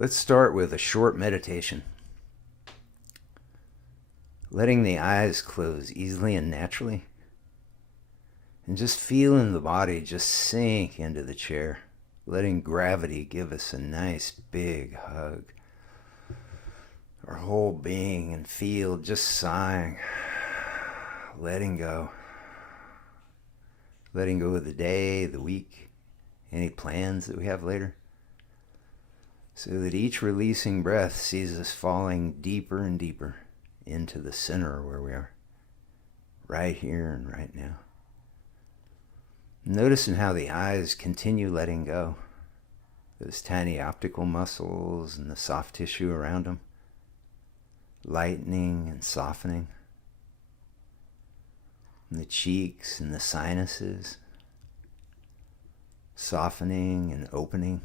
Let's start with a short meditation. Letting the eyes close easily and naturally. And just feeling the body just sink into the chair. Letting gravity give us a nice big hug. Our whole being and field just sighing. Letting go. Letting go of the day, the week, any plans that we have later. So that each releasing breath sees us falling deeper and deeper into the center where we are, right here and right now. Noticing how the eyes continue letting go, those tiny optical muscles and the soft tissue around them, lightening and softening, and the cheeks and the sinuses, softening and opening.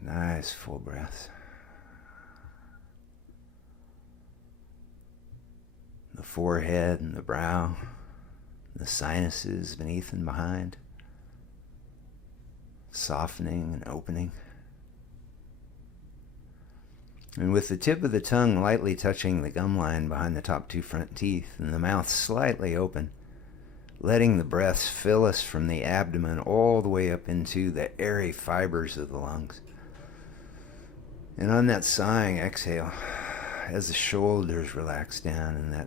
Nice full breaths. The forehead and the brow, the sinuses beneath and behind, softening and opening. And with the tip of the tongue lightly touching the gum line behind the top two front teeth and the mouth slightly open, letting the breaths fill us from the abdomen all the way up into the airy fibers of the lungs. And on that sighing exhale, as the shoulders relax down and that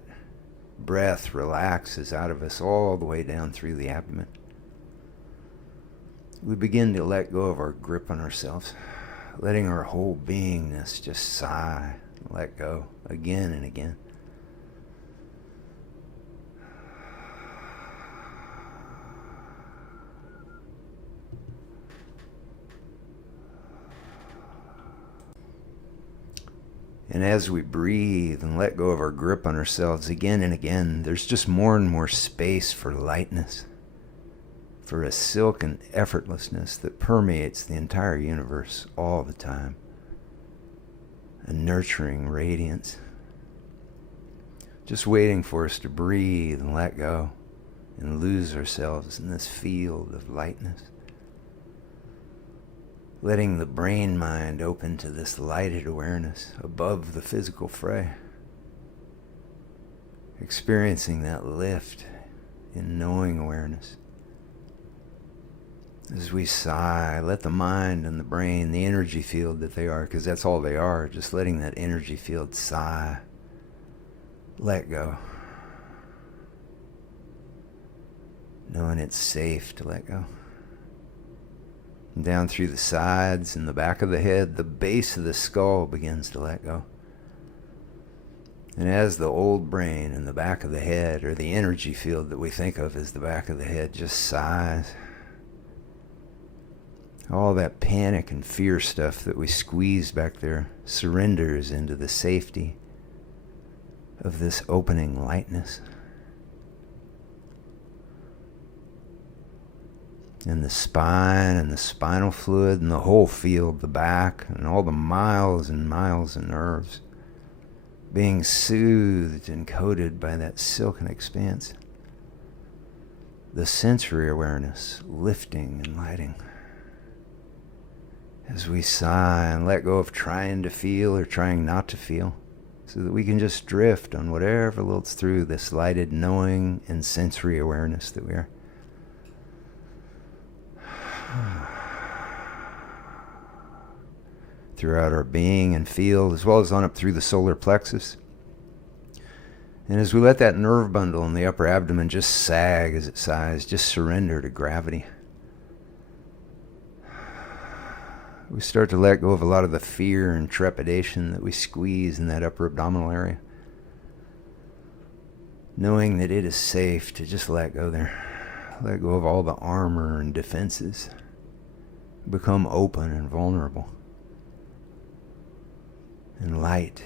breath relaxes out of us all the way down through the abdomen, we begin to let go of our grip on ourselves, letting our whole beingness just sigh, let go again and again. And as we breathe and let go of our grip on ourselves again and again, there's just more and more space for lightness, for a silken effortlessness that permeates the entire universe all the time. A nurturing radiance, just waiting for us to breathe and let go and lose ourselves in this field of lightness. Letting the brain-mind open to this lighted awareness above the physical fray. Experiencing that lift in knowing awareness. As we sigh, let the mind and the brain, the energy field that they are, because that's all they are, just letting that energy field sigh. Let go. Knowing it's safe to let go. And down through the sides and the back of the head, the base of the skull begins to let go. And as the old brain and the back of the head, or the energy field that we think of as the back of the head, just sighs, all that panic and fear stuff that we squeeze back there surrenders into the safety of this opening lightness. And the spine and the spinal fluid and the whole field, the back, and all the miles and miles of nerves being soothed and coated by that silken expanse. The sensory awareness lifting and lighting. As we sigh and let go of trying to feel or trying not to feel, so that we can just drift on whatever lilts through this lighted knowing and sensory awareness that we are. Throughout our being and field, as well as on up through the solar plexus. And as we let that nerve bundle in the upper abdomen just sag as it sighs, just surrender to gravity, we start to let go of a lot of the fear and trepidation that we squeeze in that upper abdominal area. Knowing that it is safe to just let go there. Let go of all the armor and defenses. Become open and vulnerable. And light.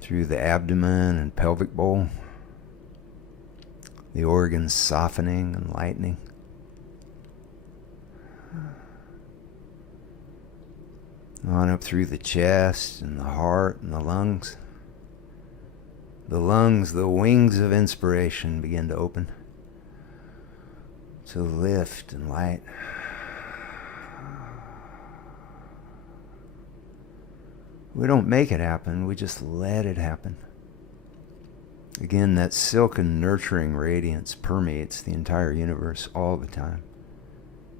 Through the abdomen and pelvic bowl. The organs softening and lightening. On up through the chest and the heart and the lungs. The lungs, the wings of inspiration begin to open. to lift and light. We don't make it happen, we just let it happen. Again, that silken, nurturing radiance permeates the entire universe all the time,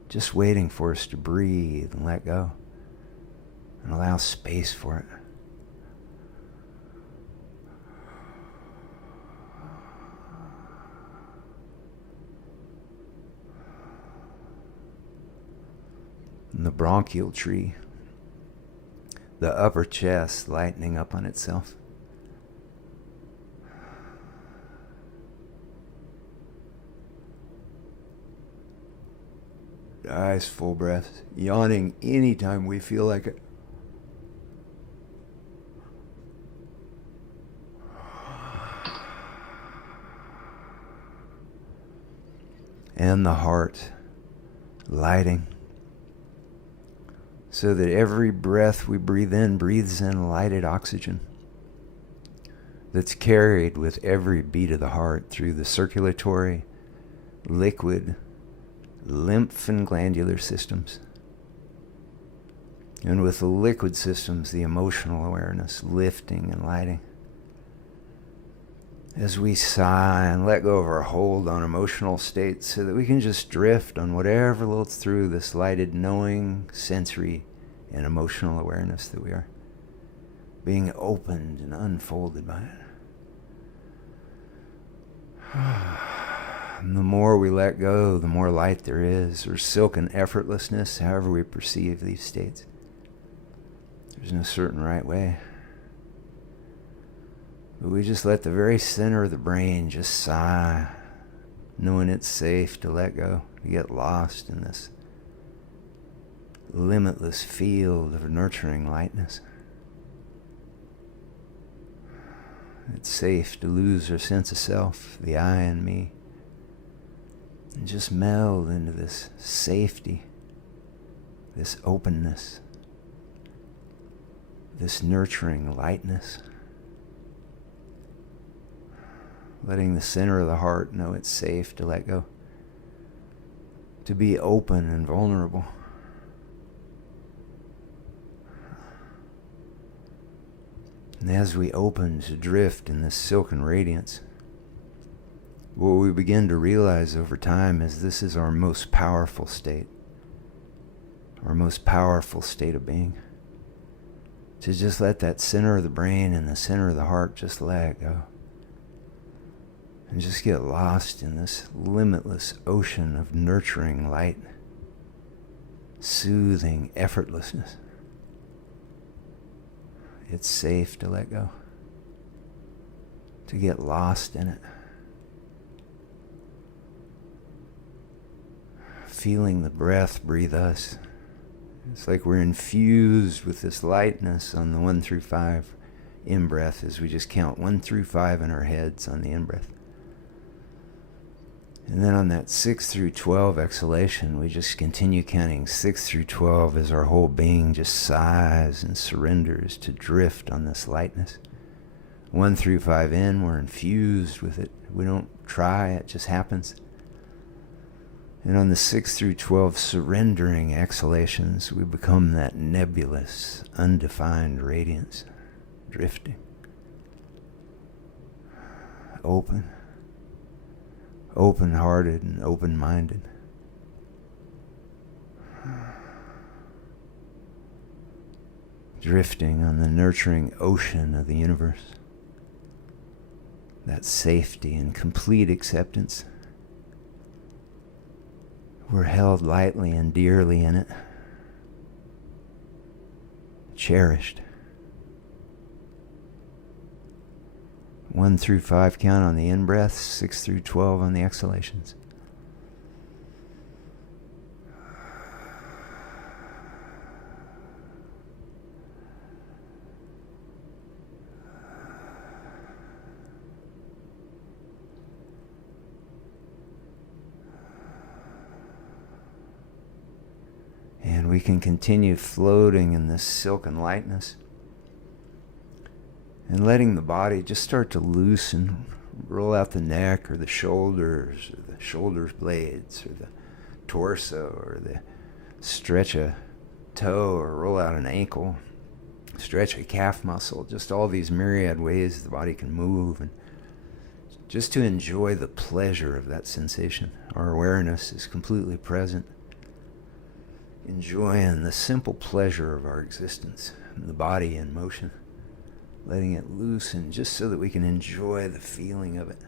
just waiting for us to breathe and let go and allow space for it. And the bronchial tree, the upper chest lightening up on itself. Nice full breath, yawning anytime we feel like it. And the heart lighting, so that every breath we breathe in breathes in lighted oxygen that's carried with every beat of the heart through the circulatory, liquid, lymph and glandular systems. And with the liquid systems, the emotional awareness lifting and lighting. As we sigh and let go of our hold on emotional states so that we can just drift on whatever floats through this lighted knowing, sensory, and emotional awareness that we are, being opened and unfolded by it. And the more we let go, the more light there is, or silken effortlessness, however we perceive these states. There's no certain right way. But we just let the very center of the brain just sigh, knowing it's safe to let go, to get lost in this limitless field of nurturing lightness. It's safe to lose our sense of self, the I and me, and just meld into this safety, this openness, this nurturing lightness. Letting the center of the heart know it's safe to let go, to be open and vulnerable. And as we open to drift in this silken radiance, what we begin to realize over time is this is our most powerful state, our most powerful state of being. To just let that center of the brain and the center of the heart just let go. And just get lost in this limitless ocean of nurturing light, soothing effortlessness. It's safe to let go, to get lost in it. Feeling the breath breathe us. It's like we're infused with this lightness on the 1 through 5 in-breath as we just count 1 through 5 in our heads on the in-breath. And then on that 6 through 12 exhalation, we just continue counting 6 through 12 as our whole being just sighs and surrenders to drift on this lightness. 1 through 5 in, we're infused with it. We don't try, it just happens. And on the 6 through 12 surrendering exhalations, we become that nebulous, undefined radiance, drifting. Open-hearted and open-minded. Drifting on the nurturing ocean of the universe. That safety and complete acceptance. We're held lightly and dearly in it. Cherished. 1 through 5 count on the in-breaths, 6 through 12 on the exhalations. And we can continue floating in this silken lightness. And letting the body just start to loosen, Roll out the neck or the shoulders blades or the torso, or stretch a toe or roll out an ankle, stretch a calf muscle, just all these myriad ways the body can move, and just to enjoy the pleasure of that sensation. Our awareness is completely present, enjoying the simple pleasure of our existence, and the body in motion, letting it loosen just so that we can enjoy the feeling of it.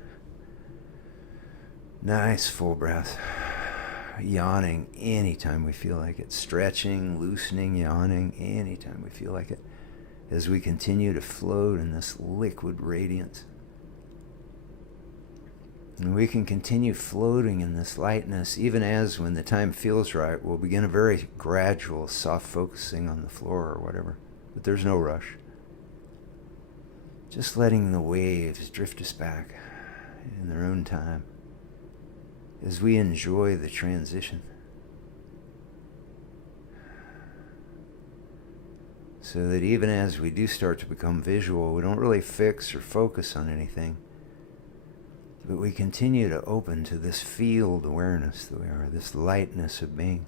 Nice full breath. Yawning anytime we feel like it. Stretching, loosening, yawning anytime we feel like it. As we continue to float in this liquid radiance. And we can continue floating in this lightness even as, when the time feels right, we'll begin a very gradual soft focusing on the floor or whatever. But there's no rush. Just letting the waves drift us back in their own time as we enjoy the transition. So that even as we do start to become visual, we don't really fix or focus on anything, but we continue to open to this field awareness that we are, this lightness of being,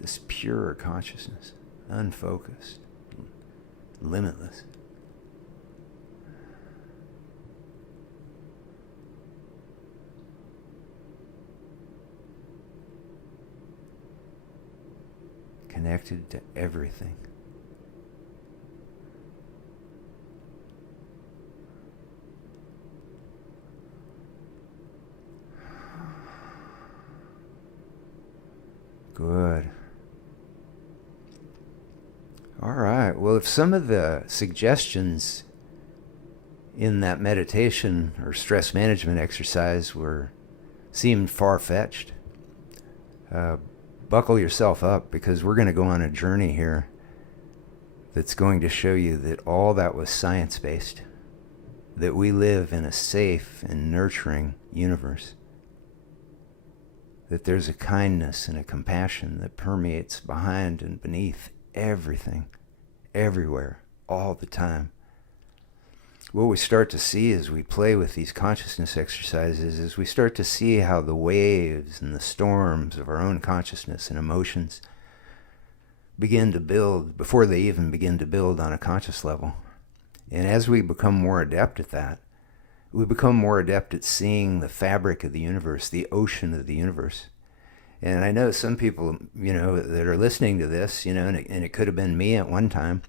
this pure consciousness, unfocused, limitless. Connected to everything. Good. All right. Well, if some of the suggestions in that meditation or stress management exercise seemed far-fetched, buckle yourself up, because we're going to go on a journey here that's going to show you that all that was science-based, that we live in a safe and nurturing universe, that there's a kindness and a compassion that permeates behind and beneath everything, everywhere, all the time. What we start to see as we play with these consciousness exercises is we start to see how the waves and the storms of our own consciousness and emotions begin to build before they even begin to build on a conscious level. And as we become more adept at that, we become more adept at seeing the fabric of the universe, the ocean of the universe. And I know some people, that are listening to this, and it could have been me at one time,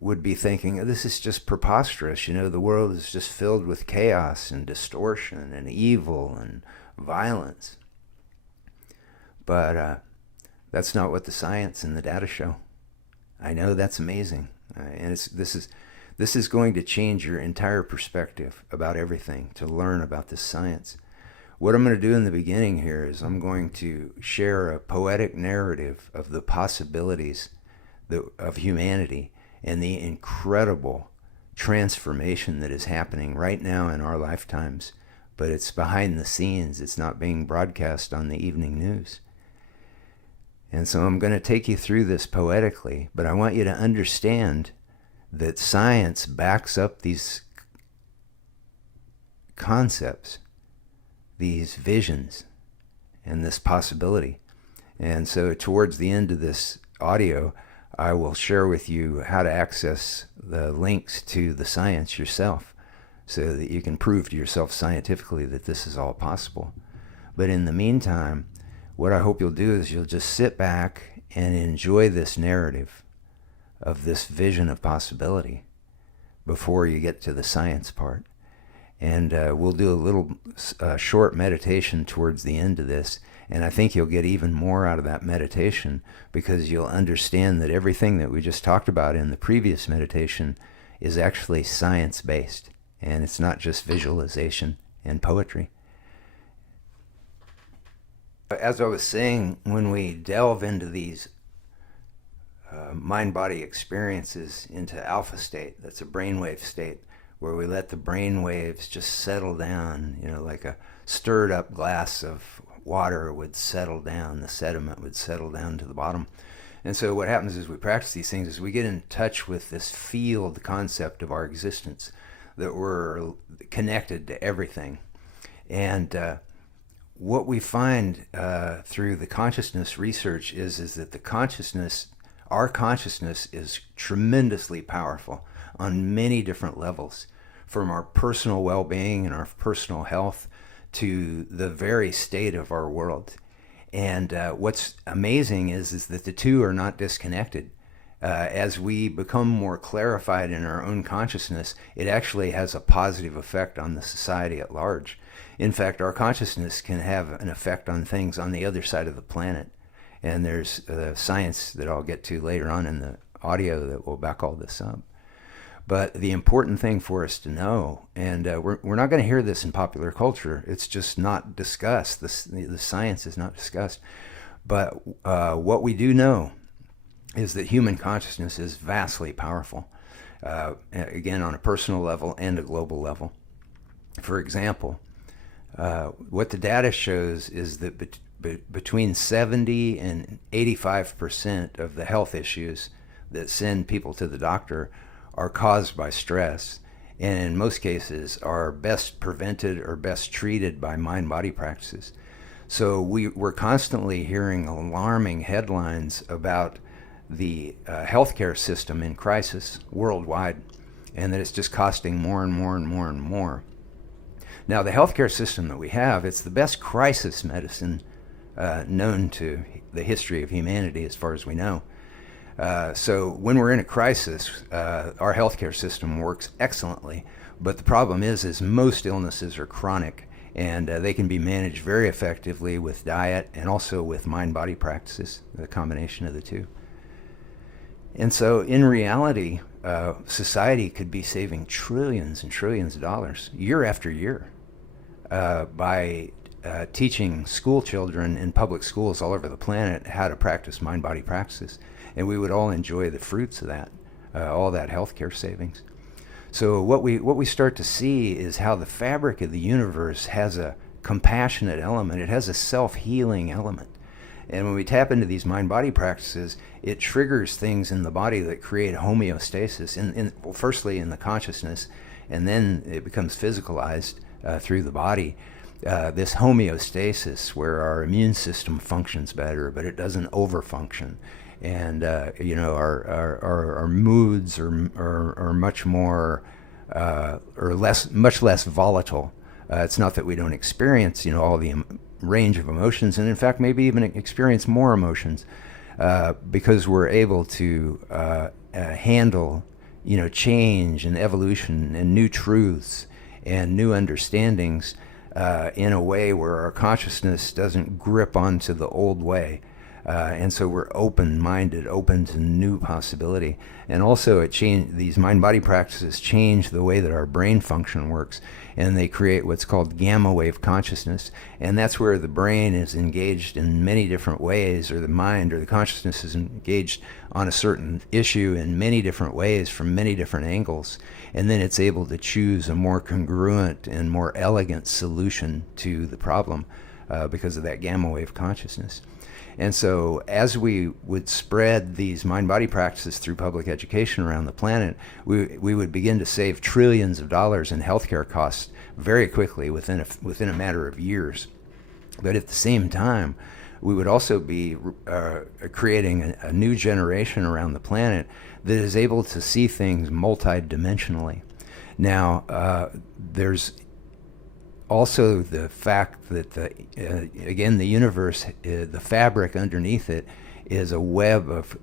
would be thinking, this is just preposterous. The world is just filled with chaos and distortion and evil and violence. But that's not what the science and the data show. I know that's amazing. And this is going to change your entire perspective about everything, to learn about this science. What I'm going to do in the beginning here is I'm going to share a poetic narrative of the possibilities of humanity and the incredible transformation that is happening right now in our lifetimes. But it's behind the scenes. It's not being broadcast on the evening news. And so I'm going to take you through this poetically, but I want you to understand that science backs up these concepts, these visions, and this possibility. And so towards the end of this audio, I will share with you how to access the links to the science yourself so that you can prove to yourself scientifically that this is all possible. But in the meantime, what I hope you'll do is you'll just sit back and enjoy this narrative of this vision of possibility before you get to the science part. And we'll do a little short meditation towards the end of this. And I think you'll get even more out of that meditation because you'll understand that everything that we just talked about in the previous meditation is actually science-based. And it's not just visualization and poetry. As I was saying, when we delve into these mind-body experiences into alpha state, that's a brainwave state, where we let the brain waves just settle down, like a stirred up glass of water would settle down, the sediment would settle down to the bottom. And so what happens as we practice these things is we get in touch with this field concept of our existence, that we're connected to everything. And what we find through the consciousness research is that our consciousness is tremendously powerful on many different levels, from our personal well-being and our personal health to the very state of our world. And what's amazing is that the two are not disconnected. As we become more clarified in our own consciousness, it actually has a positive effect on the society at large. In fact, our consciousness can have an effect on things on the other side of the planet. And there's science that I'll get to later on in the audio that will back all this up. But the important thing for us to know, and we're not going to hear this in popular culture, it's just not discussed. The science is not discussed. But what we do know is that human consciousness is vastly powerful, again, on a personal level and a global level. For example, what the data shows is that between 70 and 85% of the health issues that send people to the doctor are caused by stress, and in most cases are best prevented or best treated by mind-body practices. So we're constantly hearing alarming headlines about the healthcare system in crisis worldwide, and that it's just costing more and more and more and more. Now, the healthcare system that we have, it's the best crisis medicine known to the history of humanity as far as we know. So when we're in a crisis, our healthcare system works excellently. But the problem is most illnesses are chronic, and they can be managed very effectively with diet and also with mind-body practices, the combination of the two. And so in reality, society could be saving trillions and trillions of dollars year after year by teaching school children in public schools all over the planet how to practice mind-body practices. And we would all enjoy the fruits of that, all that healthcare savings. So what we start to see is how the fabric of the universe has a compassionate element. It has a self-healing element. And when we tap into these mind-body practices, it triggers things in the body that create homeostasis, well, firstly in the consciousness, and then it becomes physicalized through the body. This homeostasis where our immune system functions better, but it doesn't overfunction. And our moods are much more much less volatile. It's not that we don't experience all the range of emotions, and in fact maybe even experience more emotions, because we're able to handle change and evolution and new truths and new understandings in a way where our consciousness doesn't grip onto the old way. And so we're open-minded, open to new possibility. And also these mind-body practices change the way that our brain function works, and they create what's called gamma wave consciousness. And that's where the brain is engaged in many different ways, or the mind or the consciousness is engaged on a certain issue in many different ways from many different angles. And then it's able to choose a more congruent and more elegant solution to the problem because of that gamma wave consciousness. And so as we would spread these mind-body practices through public education around the planet, we would begin to save trillions of dollars in healthcare costs very quickly within a matter of years. But at the same time, we would also be creating a new generation around the planet that is able to see things multidimensionally. Now, there's also the fact that the universe, the fabric underneath it, is a web of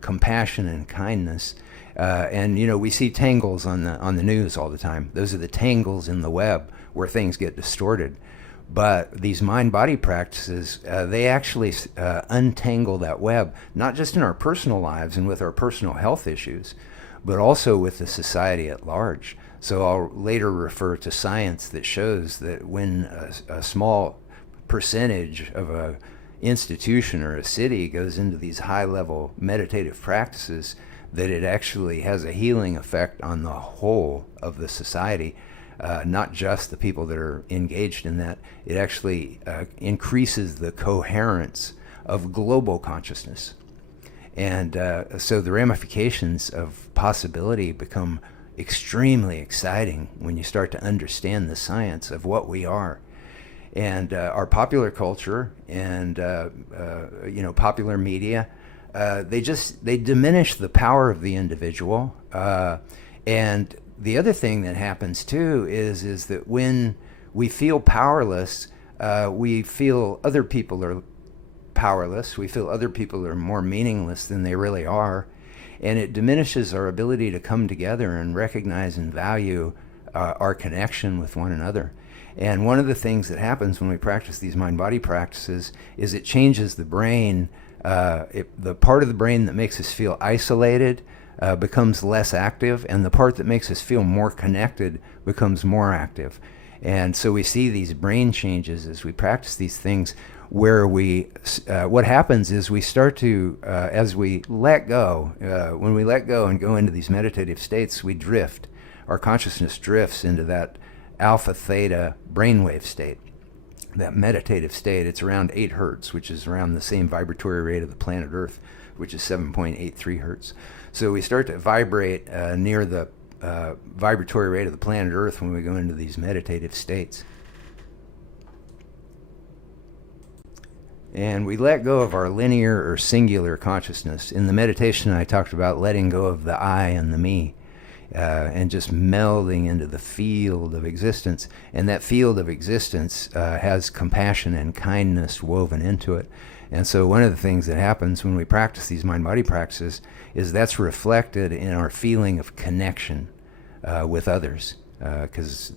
compassion and kindness. And we see tangles on the news all the time. Those are the tangles in the web where things get distorted. But these mind-body practices, they actually untangle that web, not just in our personal lives and with our personal health issues, but also with the society at large. So I'll later refer to science that shows that when a small percentage of a institution or a city goes into these high-level meditative practices, that it actually has a healing effect on the whole of the society, not just the people that are engaged in that. It actually increases the coherence of global consciousness. And so the ramifications of possibility become extremely exciting when you start to understand the science of what we are. And our popular culture and popular media, they diminish the power of the individual. And the other thing that happens too is that when we feel powerless, we feel other people are powerless. We feel other people are more meaningless than they really are. And it diminishes our ability to come together and recognize and value our connection with one another. And one of the things that happens when we practice these mind-body practices is it changes the brain. The part of the brain that makes us feel isolated becomes less active, and the part that makes us feel more connected becomes more active. And so we see these brain changes as we practice these things, where what happens is we start to, as we let go, when we let go and go into these meditative states, we drift. Our consciousness drifts into that alpha theta brainwave state, that meditative state. It's around 8 hertz, which is around the same vibratory rate of the planet Earth, which is 7.83 hertz. So we start to vibrate near the vibratory rate of the planet Earth when we go into these meditative states. And we let go of our linear or singular consciousness. In the meditation, I talked about letting go of the I and the me, and just melding into the field of existence. And that field of existence has compassion and kindness woven into it. And so one of the things that happens when we practice these mind-body practices is that's reflected in our feeling of connection with others, because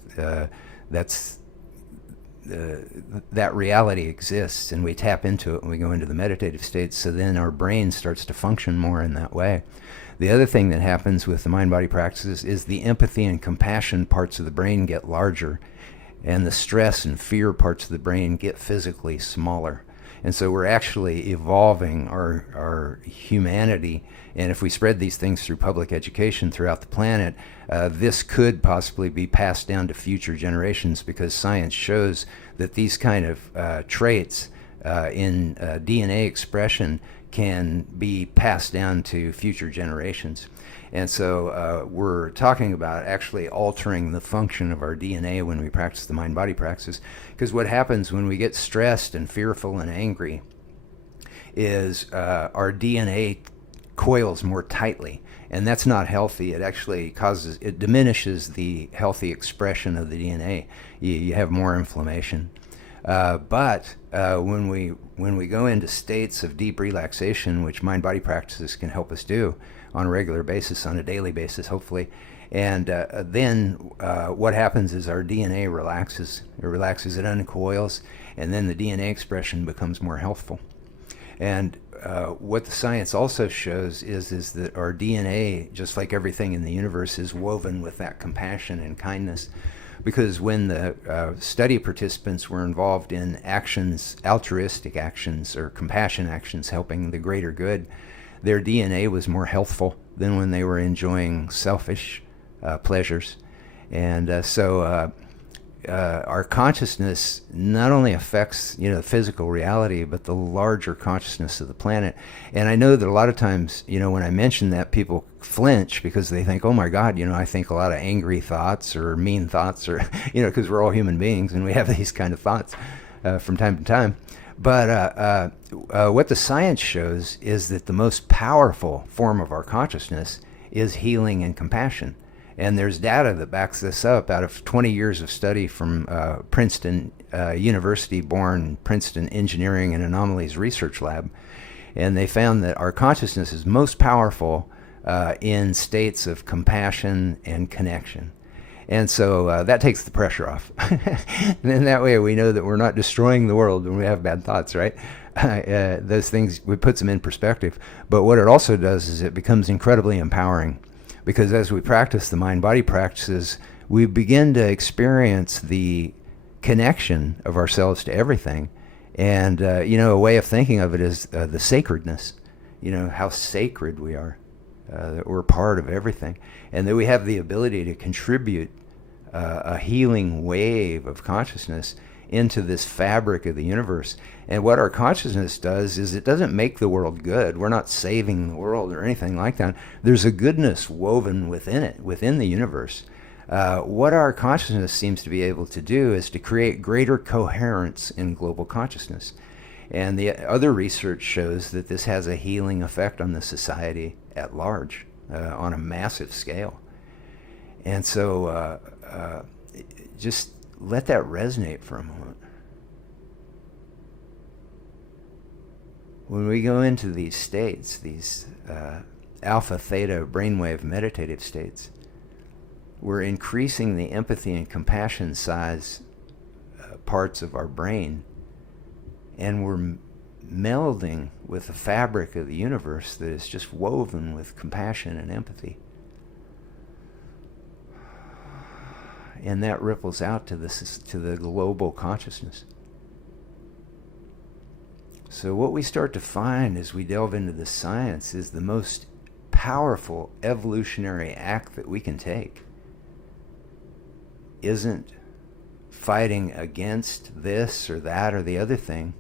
that reality exists, and we tap into it when we go into the meditative states. So then our brain starts to function more in that way. The other thing that happens with the mind-body practices is the empathy and compassion parts of the brain get larger, and the stress and fear parts of the brain get physically smaller. And so we're actually evolving our humanity. And if we spread these things through public education throughout the planet, this could possibly be passed down to future generations, because science shows that these kind of traits in DNA expression can be passed down to future generations. And so we're talking about actually altering the function of our DNA when we practice the mind-body practices. Because what happens when we get stressed and fearful and angry is our DNA coils more tightly. And that's not healthy. It actually it diminishes the healthy expression of the DNA. You have more inflammation. But when we go into states of deep relaxation, which mind-body practices can help us do on a regular basis, on a daily basis, hopefully, and then what happens is our DNA relaxes. It relaxes, it uncoils, and then the DNA expression becomes more healthful. And what the science also shows is that our DNA, just like everything in the universe, is woven with that compassion and kindness. Because when the study participants were involved in actions, altruistic actions or compassion actions, helping the greater good, their DNA was more healthful than when they were enjoying selfish pleasures. And so our consciousness not only affects, the physical reality, but the larger consciousness of the planet. And I know that a lot of times, when I mention that, people flinch because they think, oh my God, I think a lot of angry thoughts or mean thoughts, or, because we're all human beings and we have these kind of thoughts from time to time. But what the science shows is that the most powerful form of our consciousness is healing and compassion. And there's data that backs this up out of 20 years of study from Princeton University born Princeton Engineering and Anomalies Research Lab. And they found that our consciousness is most powerful in states of compassion and connection. And so that takes the pressure off. And then that way we know that we're not destroying the world when we have bad thoughts, right? Those things, it puts them in perspective. But what it also does is it becomes incredibly empowering. Because as we practice the mind-body practices, we begin to experience the connection of ourselves to everything. And, a way of thinking of it is the sacredness, how sacred we are, that we're part of everything. And that we have the ability to contribute a healing wave of consciousness into this fabric of the universe. And what our consciousness does is it doesn't make the world good. We're not saving the world or anything like that. There's a goodness woven within it, within the universe. What our consciousness seems to be able to do is to create greater coherence in global consciousness. And the other research shows that this has a healing effect on the society at large, on a massive scale. And so just let that resonate for a moment. When we go into these states, these alpha, theta, brainwave meditative states, we're increasing the empathy and compassion size parts of our brain, and we're melding with the fabric of the universe that is just woven with compassion and empathy. And that ripples out to the global consciousness. So what we start to find as we delve into the science is the most powerful evolutionary act that we can take isn't fighting against this or that or the other thing,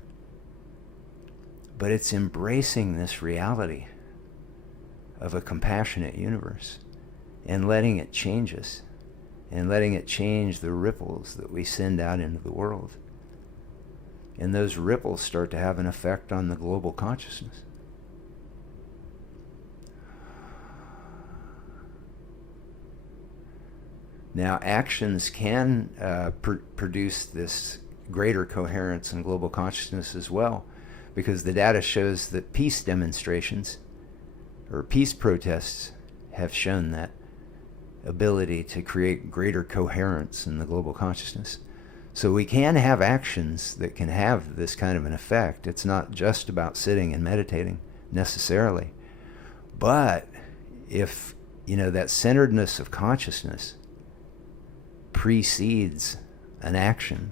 but it's embracing this reality of a compassionate universe and letting it change us and letting it change the ripples that we send out into the world. And those ripples start to have an effect on the global consciousness. Now, actions can produce this greater coherence in global consciousness as well, because the data shows that peace demonstrations or peace protests have shown that ability to create greater coherence in the global consciousness. So we can have actions that can have this kind of an effect. It's not just about sitting and meditating necessarily. But if, that centeredness of consciousness precedes an action,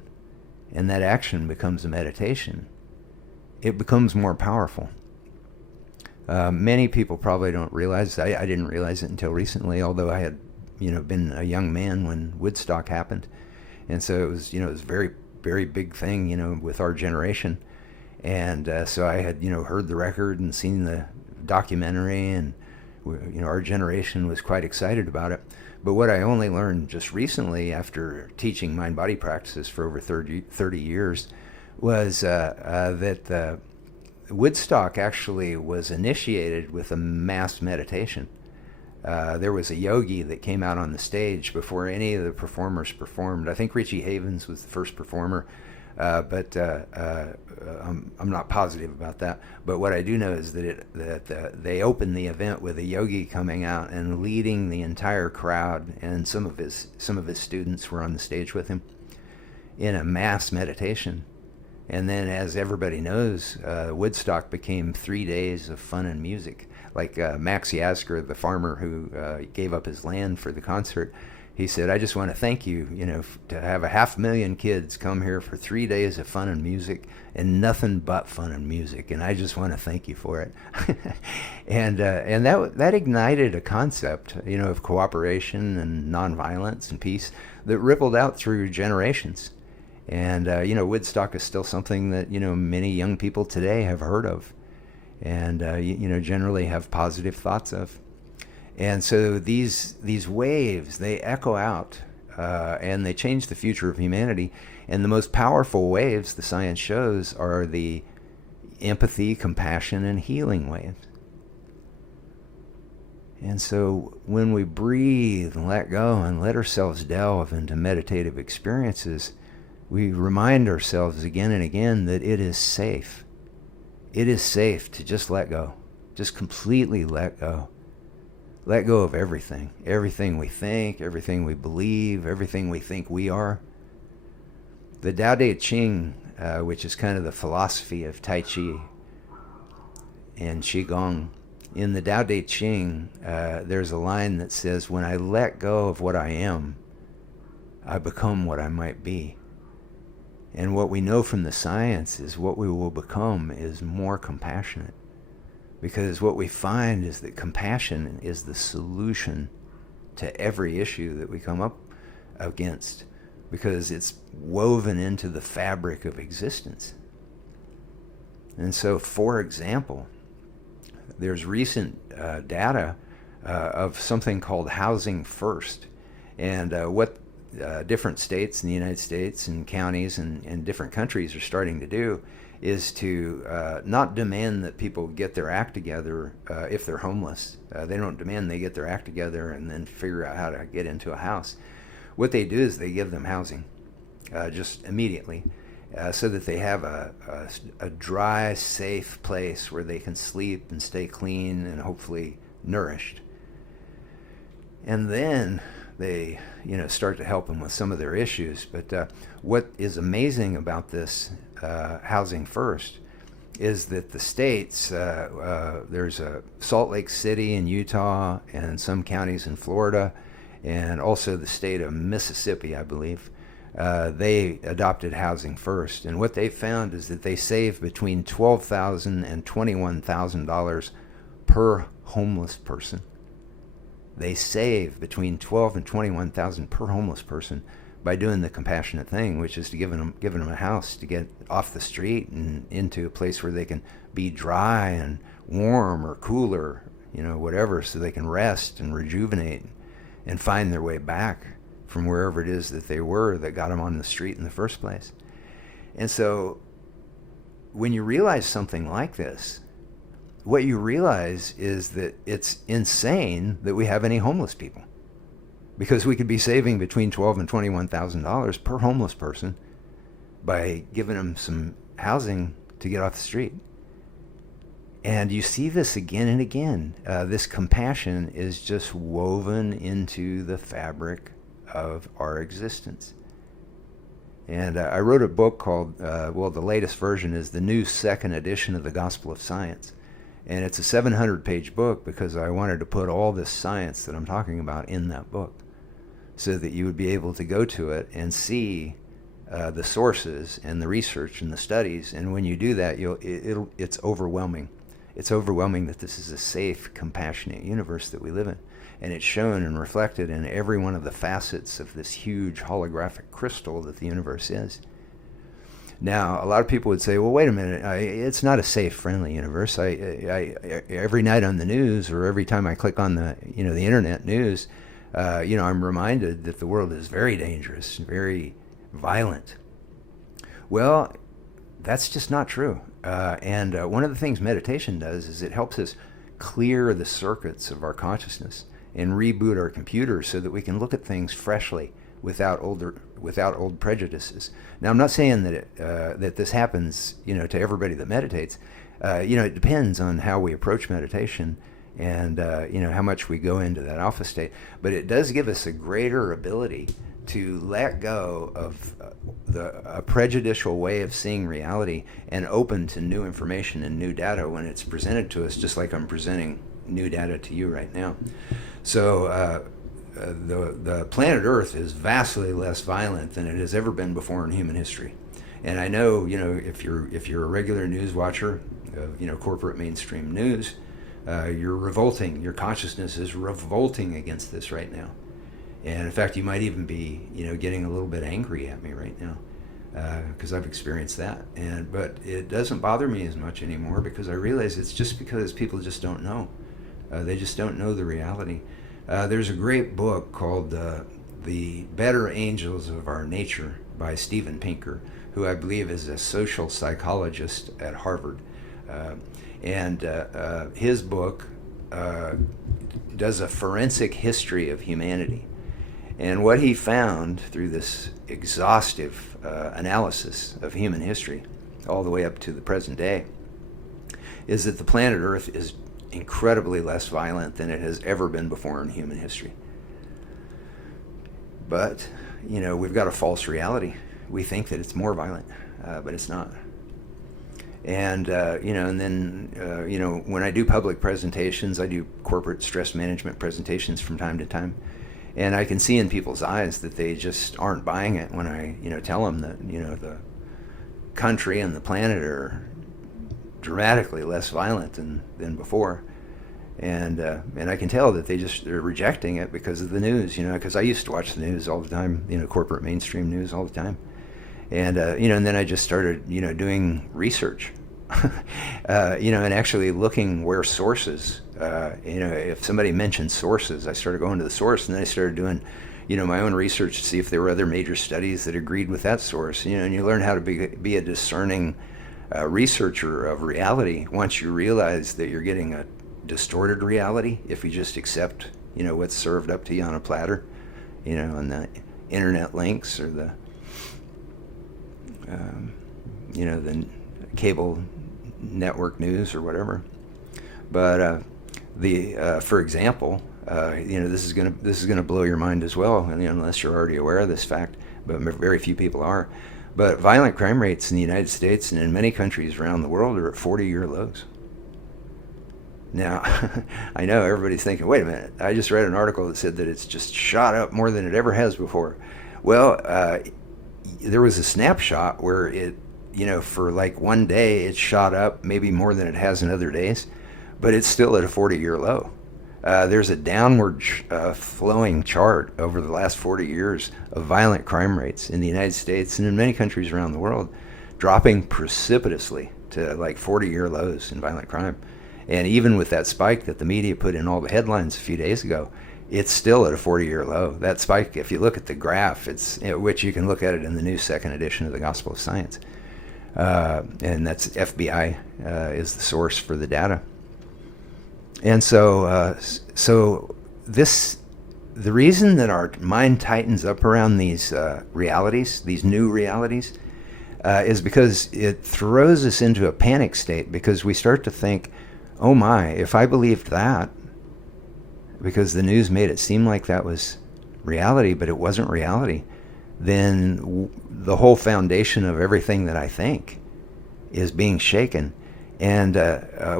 and that action becomes a meditation, it becomes more powerful. Many people probably don't realize, I didn't realize it until recently, although I had, been a young man when Woodstock happened. And so it was, it was a very, very big thing, with our generation. And so I had, heard the record and seen the documentary, and, our generation was quite excited about it. But what I only learned just recently after teaching mind-body practices for over 30 years was that Woodstock actually was initiated with a mass meditation. There was a yogi that came out on the stage before any of the performers performed. I think Richie Havens was the first performer, but I'm not positive about that. But what I do know is that they opened the event with a yogi coming out and leading the entire crowd, and some of his students were on the stage with him in a mass meditation. And then, as everybody knows, Woodstock became 3 days of fun and music. Like Max Yasker, the farmer who gave up his land for the concert, he said, "I just want to thank you, to have 500,000 kids come here for 3 days of fun and music, and nothing but fun and music, and I just want to thank you for it." and that ignited a concept, of cooperation and nonviolence and peace that rippled out through generations. And Woodstock is still something that many young people today have heard of, and generally have positive thoughts of. And so these waves, they echo out, and they change the future of humanity. And the most powerful waves, the science shows, are the empathy, compassion, and healing waves. And so when we breathe and let go and let ourselves delve into meditative experiences, we remind ourselves again and again that it is safe. It is safe to just let go. Just completely let go. Let go of everything. Everything we think, everything we believe, everything we think we are. The Tao Te Ching, which is kind of the philosophy of Tai Chi and Qigong, in the Tao Te Ching, there's a line that says, "When I let go of what I am, I become what I might be." And what we know from the science is what we will become is more compassionate. Because what we find is that compassion is the solution to every issue that we come up against. because it's woven into the fabric of existence. And so, for example, there's recent data of something called Housing First. And what different states in the United States and counties and different countries are starting to do is to not demand that people get their act together if they're homeless. They don't demand they get their act together and then figure out how to get into a house. What they do is they give them housing just immediately, so that they have a dry, safe place where they can sleep and stay clean and hopefully nourished. And then they, start to help them with some of their issues. But what is amazing about this Housing First is that the states, there's a Salt Lake City in Utah and some counties in Florida, and also the state of Mississippi, I believe. They adopted Housing First, and what they found is that they save between $12,000 and $21,000 per homeless person. They save between $12,000 and $21,000 per homeless person by doing the compassionate thing, which is to giving them a house to get off the street and into a place where they can be dry and warm or cooler, whatever, so they can rest and rejuvenate and find their way back from wherever it is that they were that got them on the street in the first place. And so when you realize something like this, what you realize is that it's insane that we have any homeless people, because we could be saving between $12,000 and $21,000 per homeless person by giving them some housing to get off the street. And you see this again and again. This compassion is just woven into the fabric of our existence. And I wrote a book called, the latest version is the new second edition of the Gospel of Science. And it's a 700-page book because I wanted to put all this science that I'm talking about in that book so that you would be able to go to it and see the sources and the research and the studies. And when you do that, it's overwhelming. It's overwhelming that this is a safe, compassionate universe that we live in. And it's shown and reflected in every one of the facets of this huge holographic crystal that the universe is. Now, a lot of people would say, well, wait a minute, it's not a safe, friendly universe. I every night on the news, or every time I click on the internet news, I'm reminded that the world is very dangerous, very violent. Well, that's just not true. And one of the things meditation does is it helps us clear the circuits of our consciousness and reboot our computer so that we can look at things freshly without old prejudices. Now, I'm not saying that that this happens, to everybody that meditates. It depends on how we approach meditation and how much we go into that alpha state. But it does give us a greater ability to let go of a prejudicial way of seeing reality and open to new information and new data when it's presented to us, just like I'm presenting new data to you right now. So the planet Earth is vastly less violent than it has ever been before in human history. And I know, if you're a regular news watcher of, corporate mainstream news, you're revolting. Your consciousness is revolting against this right now. And in fact, you might even be, getting a little bit angry at me right now, because I've experienced that. But it doesn't bother me as much anymore because I realize it's just because people just don't know. They just don't know the reality. There's a great book called The Better Angels of Our Nature by Steven Pinker, who I believe is a social psychologist at Harvard. His book does a forensic history of humanity. And what he found through this exhaustive analysis of human history, all the way up to the present day, is that the planet Earth is incredibly less violent than it has ever been before in human history. But, we've got a false reality. We think that it's more violent, but it's not. And, and then, when I do public presentations, I do corporate stress management presentations from time to time. And I can see in people's eyes that they just aren't buying it when I, tell them that, the country and the planet are dramatically less violent than before. And I can tell that they're rejecting it because of the news, because I used to watch the news all the time, corporate mainstream news all the time. And and then I just started doing research, and actually looking where sources, if somebody mentioned sources, I started going to the source, and then I started doing my own research to see if there were other major studies that agreed with that source. And you learn how to be a discerning researcher of reality once you realize that you're getting a distorted reality if you just accept what's served up to you on a platter, and the internet links, or the the cable network news or whatever. But for example, this is gonna blow your mind as well, unless you're already aware of this fact, but very few people are. But violent crime rates in the United States and in many countries around the world are at 40-year lows. Now, I know everybody's thinking, wait a minute, I just read an article that said that it's just shot up more than it ever has before. Well, there was a snapshot where it, for like one day it shot up maybe more than it has in other days, but it's still at a 40-year low. There's a downward flowing chart over the last 40 years of violent crime rates in the United States and in many countries around the world, dropping precipitously to like 40-year lows in violent crime. And even with that spike that the media put in all the headlines a few days ago, it's still at a 40-year low. That spike, if you look at the graph, which you can look at it in the new second edition of the Gospel of Science, and that's FBI is the source for the data. And so the reason that our mind tightens up around these realities, these new realities, is because it throws us into a panic state, because we start to think, oh my, if I believed that, because the news made it seem like that was reality, but it wasn't reality, then the whole foundation of everything that I think is being shaken. And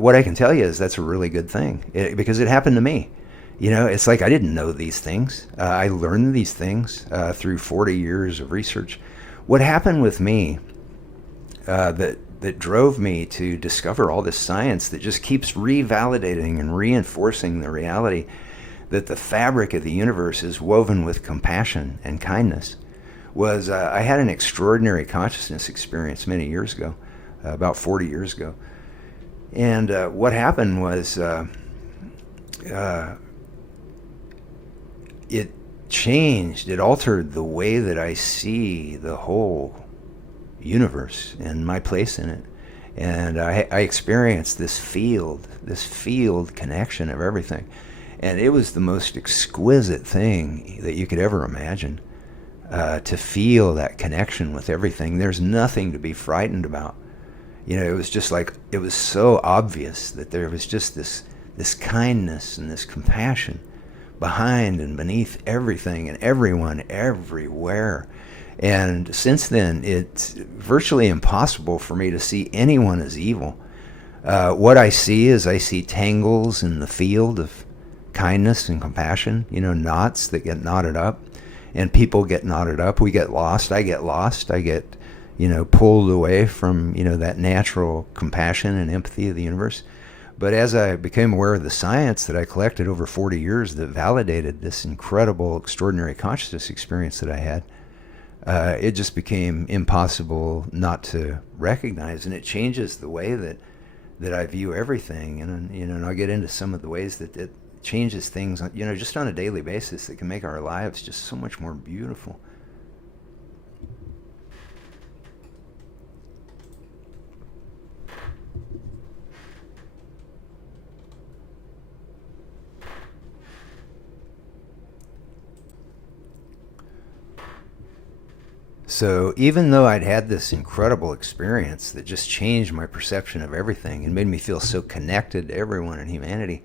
what I can tell you is that's a really good thing, because it happened to me. It's like I didn't know these things. I learned these things through 40 years of research. What happened with me that drove me to discover all this science that just keeps revalidating and reinforcing the reality that the fabric of the universe is woven with compassion and kindness was I had an extraordinary consciousness experience many years ago, about 40 years ago. And what happened was it changed, it altered the way that I see the whole universe and my place in it. And I experienced this field connection of everything. And it was the most exquisite thing that you could ever imagine, to feel that connection with everything. There's nothing to be frightened about. It was just like, it was so obvious that there was just this kindness and this compassion behind and beneath everything and everyone, everywhere. And since then, it's virtually impossible for me to see anyone as evil. What I see is I see tangles in the field of kindness and compassion, knots that get knotted up, and people get knotted up. We get lost. I get lost. I get, pulled away from, that natural compassion and empathy of the universe. But as I became aware of the science that I collected over 40 years that validated this incredible, extraordinary consciousness experience that I had, it just became impossible not to recognize, and it changes the way that I view everything. And I'll get into some of the ways that it changes things, just on a daily basis that can make our lives just so much more beautiful. So even though I'd had this incredible experience that just changed my perception of everything and made me feel so connected to everyone in humanity,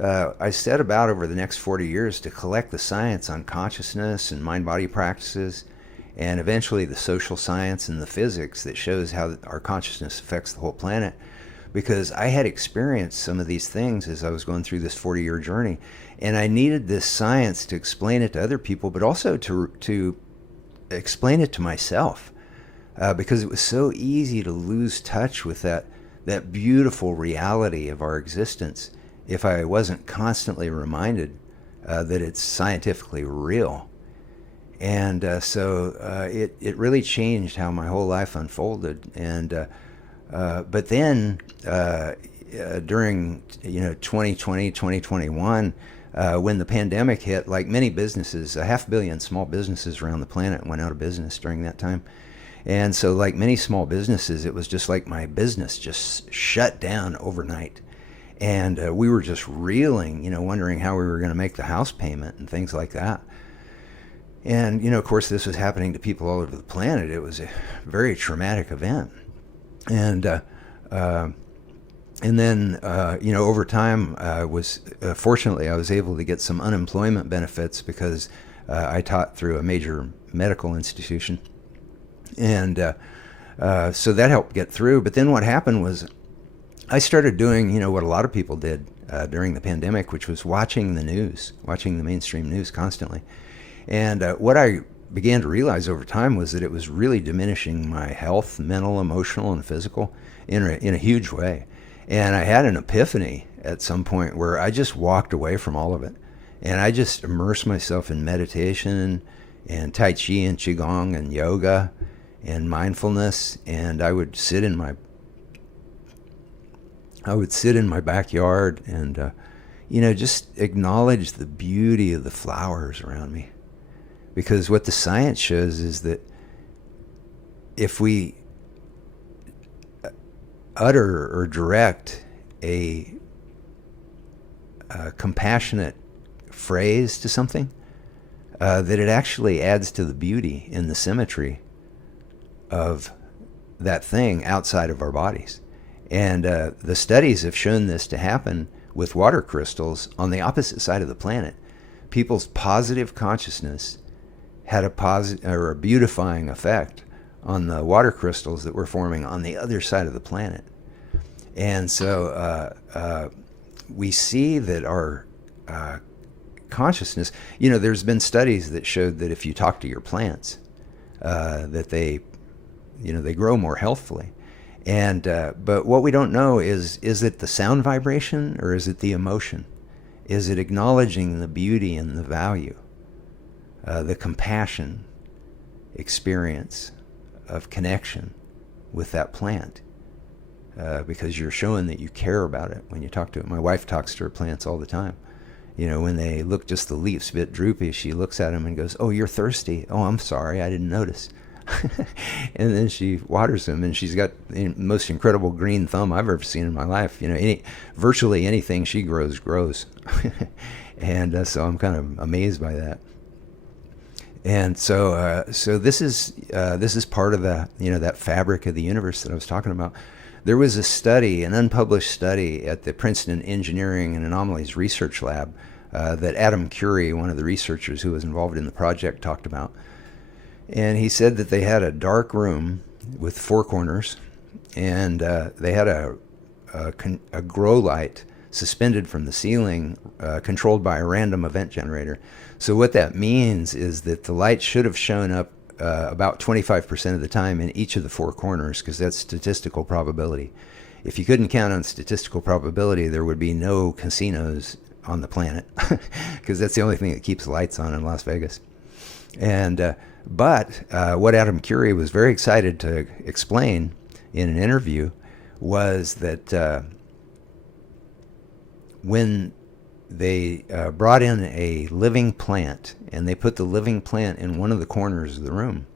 I set about over the next 40 years to collect the science on consciousness and mind-body practices, and eventually the social science and the physics that shows how our consciousness affects the whole planet. Because I had experienced some of these things as I was going through this 40-year journey, and I needed this science to explain it to other people, but also to explain it to myself, because it was so easy to lose touch with that beautiful reality of our existence if I wasn't constantly reminded that it's scientifically real. And it really changed how my whole life unfolded. And but then during 2020, 2021, when the pandemic hit, like many businesses, 500 million small businesses around the planet went out of business during that time. And so, like many small businesses, it was just like my business just shut down overnight. And we were just reeling, wondering how we were going to make the house payment and things like that. And, of course, this was happening to people all over the planet. It was a very traumatic event. And then, over time, fortunately, I was able to get some unemployment benefits because I taught through a major medical institution. And so that helped get through. But then what happened was I started doing, what a lot of people did during the pandemic, which was watching the news, watching the mainstream news constantly. And what I began to realize over time was that it was really diminishing my health, mental, emotional, and physical in a huge way. And I had an epiphany at some point where I just walked away from all of it. And I just immersed myself in meditation and Tai Chi and Qigong and yoga and mindfulness. And I would sit in my backyard and, just acknowledge the beauty of the flowers around me. Because what the science shows is that if we utter or direct a compassionate phrase to something, that it actually adds to the beauty and the symmetry of that thing outside of our bodies. And the studies have shown this to happen with water crystals on the opposite side of the planet. People's positive consciousness had a beautifying effect on the water crystals that were forming on the other side of the planet. And so we see that our consciousness, there's been studies that showed that if you talk to your plants, that they grow more healthfully. And but what we don't know is it the sound vibration or is it the emotion? Is it acknowledging the beauty and the value? The compassion experience of connection with that plant, because you're showing that you care about it when you talk to it. My wife talks to her plants all the time. When they look just the leaves a bit droopy, she looks at them and goes, "Oh, you're thirsty. Oh, I'm sorry, I didn't notice." And then she waters them, and she's got the most incredible green thumb I've ever seen in my life. Virtually anything she grows. And so I'm kind of amazed by that. And so this is part of the that fabric of the universe that I was talking about. There was a study, an unpublished study at the Princeton Engineering and Anomalies Research Lab that Adam Curie, one of the researchers who was involved in the project, talked about. And he said that they had a dark room with four corners, and they had a grow light suspended from the ceiling, controlled by a random event generator. So what that means is that the light should have shown up about 25% of the time in each of the four corners, because that's statistical probability. If you couldn't count on statistical probability, there would be no casinos on the planet, because that's the only thing that keeps lights on in Las Vegas. And but what Adam Curie was very excited to explain in an interview was that when they brought in a living plant and they put the living plant in one of the corners of the room,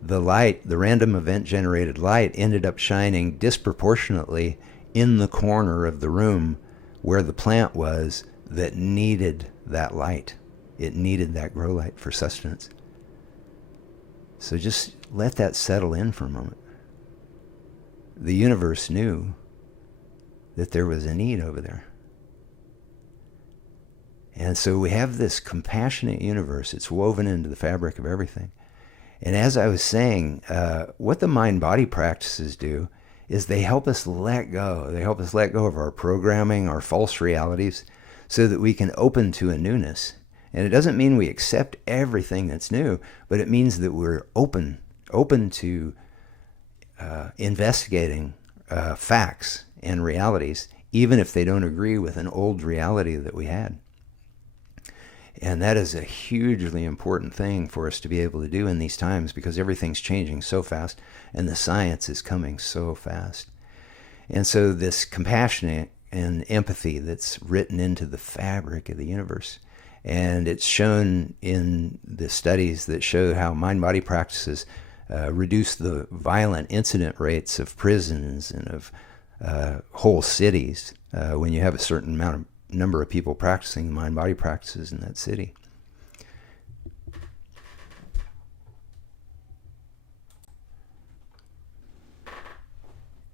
the light, the random event generated light, ended up shining disproportionately in the corner of the room where the plant was that needed that light. It needed that grow light for sustenance. So just let that settle in for a moment. The universe knew that there was a need over there. And so we have this compassionate universe. It's woven into the fabric of everything. And as I was saying, what the mind-body practices do is they help us let go. They help us let go of our programming, our false realities, so that we can open to a newness. And it doesn't mean we accept everything that's new, but it means that we're open to investigating facts and realities, even if they don't agree with an old reality that we had. And that is a hugely important thing for us to be able to do in these times, because everything's changing so fast and the science is coming so fast. And so this compassion and empathy that's written into the fabric of the universe, and it's shown in the studies that show how mind-body practices reduce the violent incident rates of prisons and of whole cities when you have a certain number of people practicing mind-body practices in that city.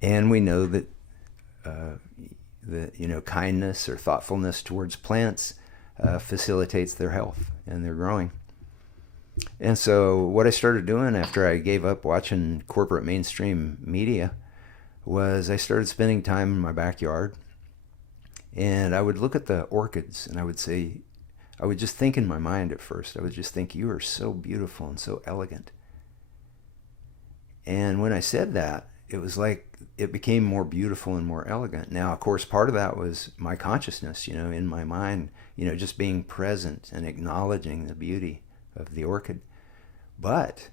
And we know that kindness or thoughtfulness towards plants facilitates their health and their growing. And so what I started doing after I gave up watching corporate mainstream media was I started spending time in my backyard, and I would look at the orchids and I would just think in my mind at first, I would just think, you are so beautiful and so elegant. And when I said that, it was like it became more beautiful and more elegant. Now, of course, part of that was my consciousness, in my mind, just being present and acknowledging the beauty of the orchid. But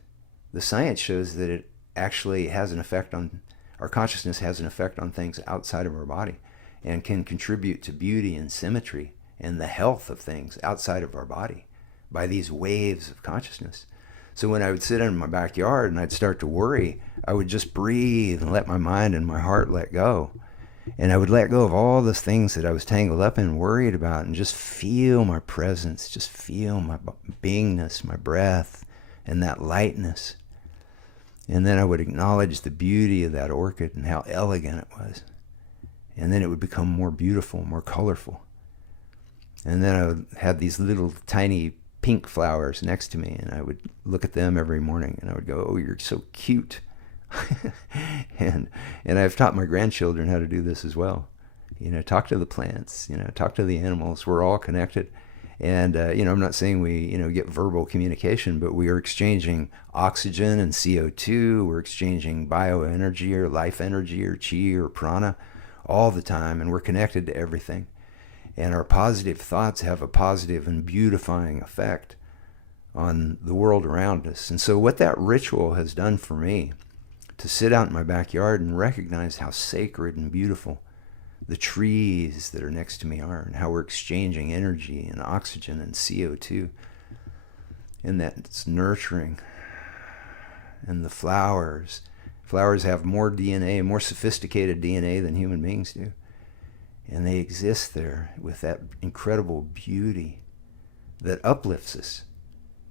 the science shows that it actually has an effect on, our consciousness has an effect on things outside of our body and can contribute to beauty and symmetry and the health of things outside of our body by these waves of consciousness. So when I would sit in my backyard and I'd start to worry, I would just breathe and let my mind and my heart let go. And I would let go of all those things that I was tangled up in and worried about, and just feel my presence, just feel my beingness, my breath, and that lightness. And then I would acknowledge the beauty of that orchid and how elegant it was. And then it would become more beautiful, more colorful. And then I would have these little tiny pink flowers next to me, and I would look at them every morning and I would go, oh, you're so cute. and I've taught my grandchildren how to do this as well. Talk to the plants, talk to the animals. We're all connected. And, I'm not saying we, get verbal communication, but we are exchanging oxygen and CO2. We're exchanging bioenergy or life energy or chi or prana all the time. And we're connected to everything. And our positive thoughts have a positive and beautifying effect on the world around us. And so what that ritual has done for me, to sit out in my backyard and recognize how sacred and beautiful the trees that are next to me are, and how we're exchanging energy and oxygen and CO2, and that it's nurturing. And the flowers have more DNA, more sophisticated DNA than human beings do. And they exist there with that incredible beauty that uplifts us.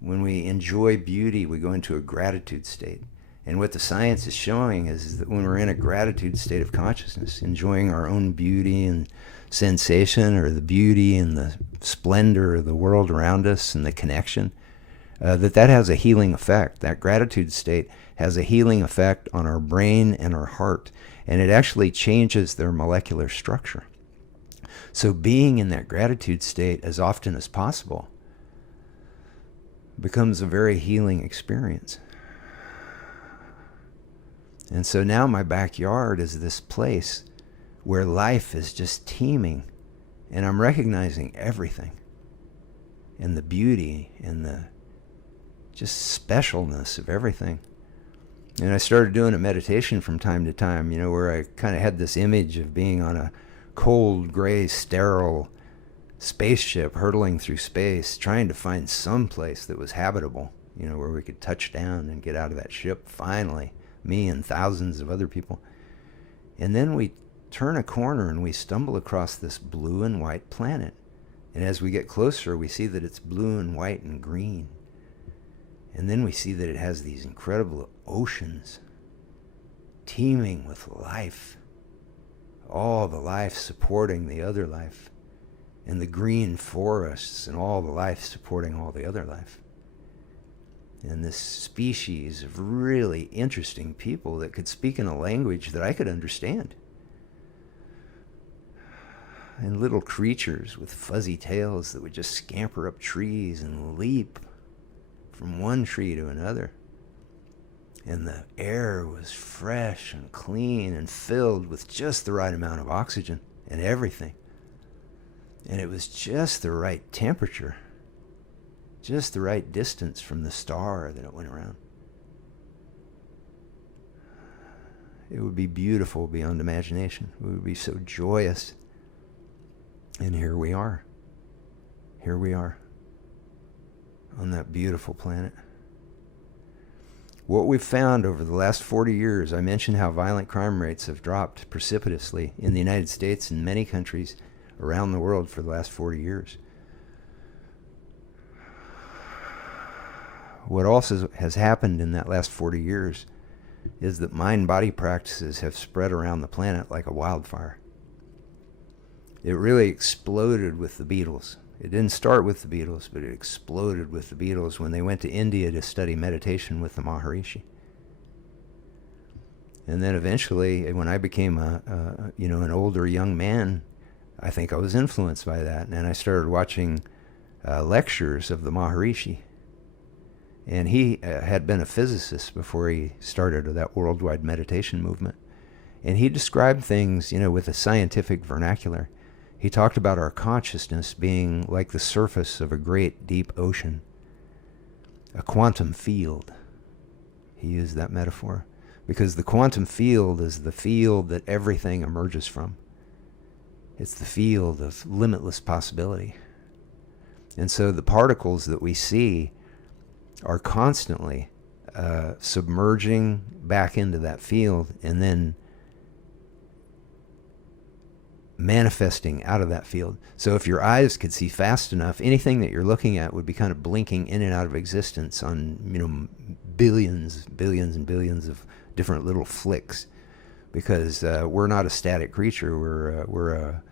When we enjoy beauty, we go into a gratitude state. And what the science is showing is that when we're in a gratitude state of consciousness, enjoying our own beauty and sensation, or the beauty and the splendor of the world around us and the connection, that has a healing effect. That gratitude state has a healing effect on our brain and our heart. And it actually changes their molecular structure. So being in that gratitude state as often as possible becomes a very healing experience. And so now my backyard is this place where life is just teeming, and I'm recognizing everything, and the beauty and the just specialness of everything. And I started doing a meditation from time to time, where I kind of had this image of being on a cold, gray, sterile spaceship hurtling through space, trying to find some place that was habitable, where we could touch down and get out of that ship finally, me and thousands of other people. And then we turn a corner and we stumble across this blue and white planet. And as we get closer, we see that it's blue and white and green. And then we see that it has these incredible oceans teeming with life. All the life supporting the other life. And the green forests and all the life supporting all the other life. And this species of really interesting people that could speak in a language that I could understand. And little creatures with fuzzy tails that would just scamper up trees and leap from one tree to another. And the air was fresh and clean and filled with just the right amount of oxygen. and everything. And it was just the right temperature, just the right distance from the star that it went around. It would be beautiful beyond imagination. It would be so joyous. And here we are. Here we are on that beautiful planet. What we've found over the last 40 years, I mentioned how violent crime rates have dropped precipitously in the United States and many countries around the world for the last 40 years. What also has happened in that last 40 years is that mind-body practices have spread around the planet like a wildfire. It really exploded with the Beatles. It didn't start with the Beatles, but it exploded with the Beatles when they went to India to study meditation with the Maharishi. And then eventually, when I became an older young man, I think I was influenced by that, and I started watching lectures of the Maharishi. And he had been a physicist before he started that worldwide meditation movement. And he described things, with a scientific vernacular. He talked about our consciousness being like the surface of a great deep ocean, a quantum field. He used that metaphor because the quantum field is the field that everything emerges from. It's the field of limitless possibility. And so the particles that we see are constantly submerging back into that field and then manifesting out of that field. So if your eyes could see fast enough, anything that you're looking at would be kind of blinking in and out of existence on, billions and billions of different little flicks, because we're not a static creature. We're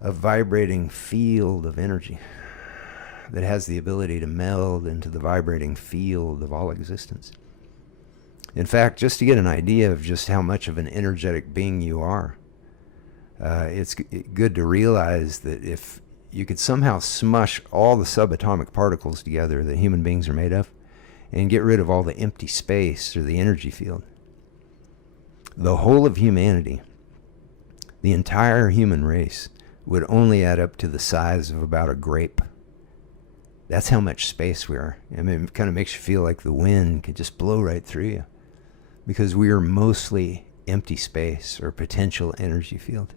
a vibrating field of energy that has the ability to meld into the vibrating field of all existence. In fact, just to get an idea of just how much of an energetic being you are, it's good to realize that if you could somehow smush all the subatomic particles together that human beings are made of and get rid of all the empty space or the energy field, the whole of humanity, the entire human race, would only add up to the size of about a grape. That's how much space we are. I mean, it kind of makes you feel like the wind could just blow right through you, because we are mostly empty space or potential energy field.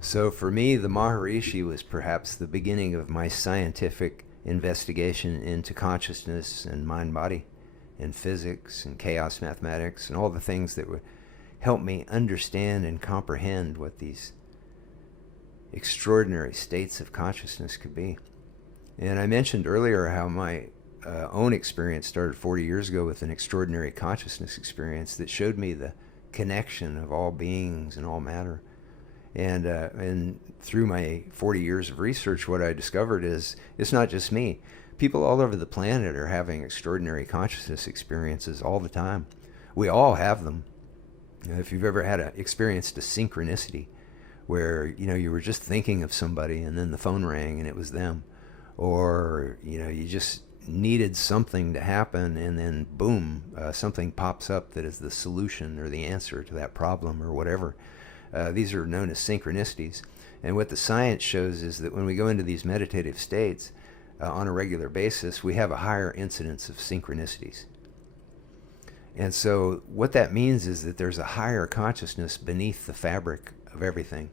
So for me, the Maharishi was perhaps the beginning of my scientific investigation into consciousness and mind-body and physics and chaos mathematics and all the things that would help me understand and comprehend what these extraordinary states of consciousness could be. And I mentioned earlier how my own experience started 40 years ago with an extraordinary consciousness experience that showed me the connection of all beings and all matter. And through my 40 years of research, what I discovered is it's not just me. People all over the planet are having extraordinary consciousness experiences all the time. We all have them. If you've ever experienced a synchronicity where, you were just thinking of somebody and then the phone rang and it was them, or, you just needed something to happen and then boom, something pops up that is the solution or the answer to that problem or whatever. These are known as synchronicities. And what the science shows is that when we go into these meditative states on a regular basis, we have a higher incidence of synchronicities. And so what that means is that there's a higher consciousness beneath the fabric of everything,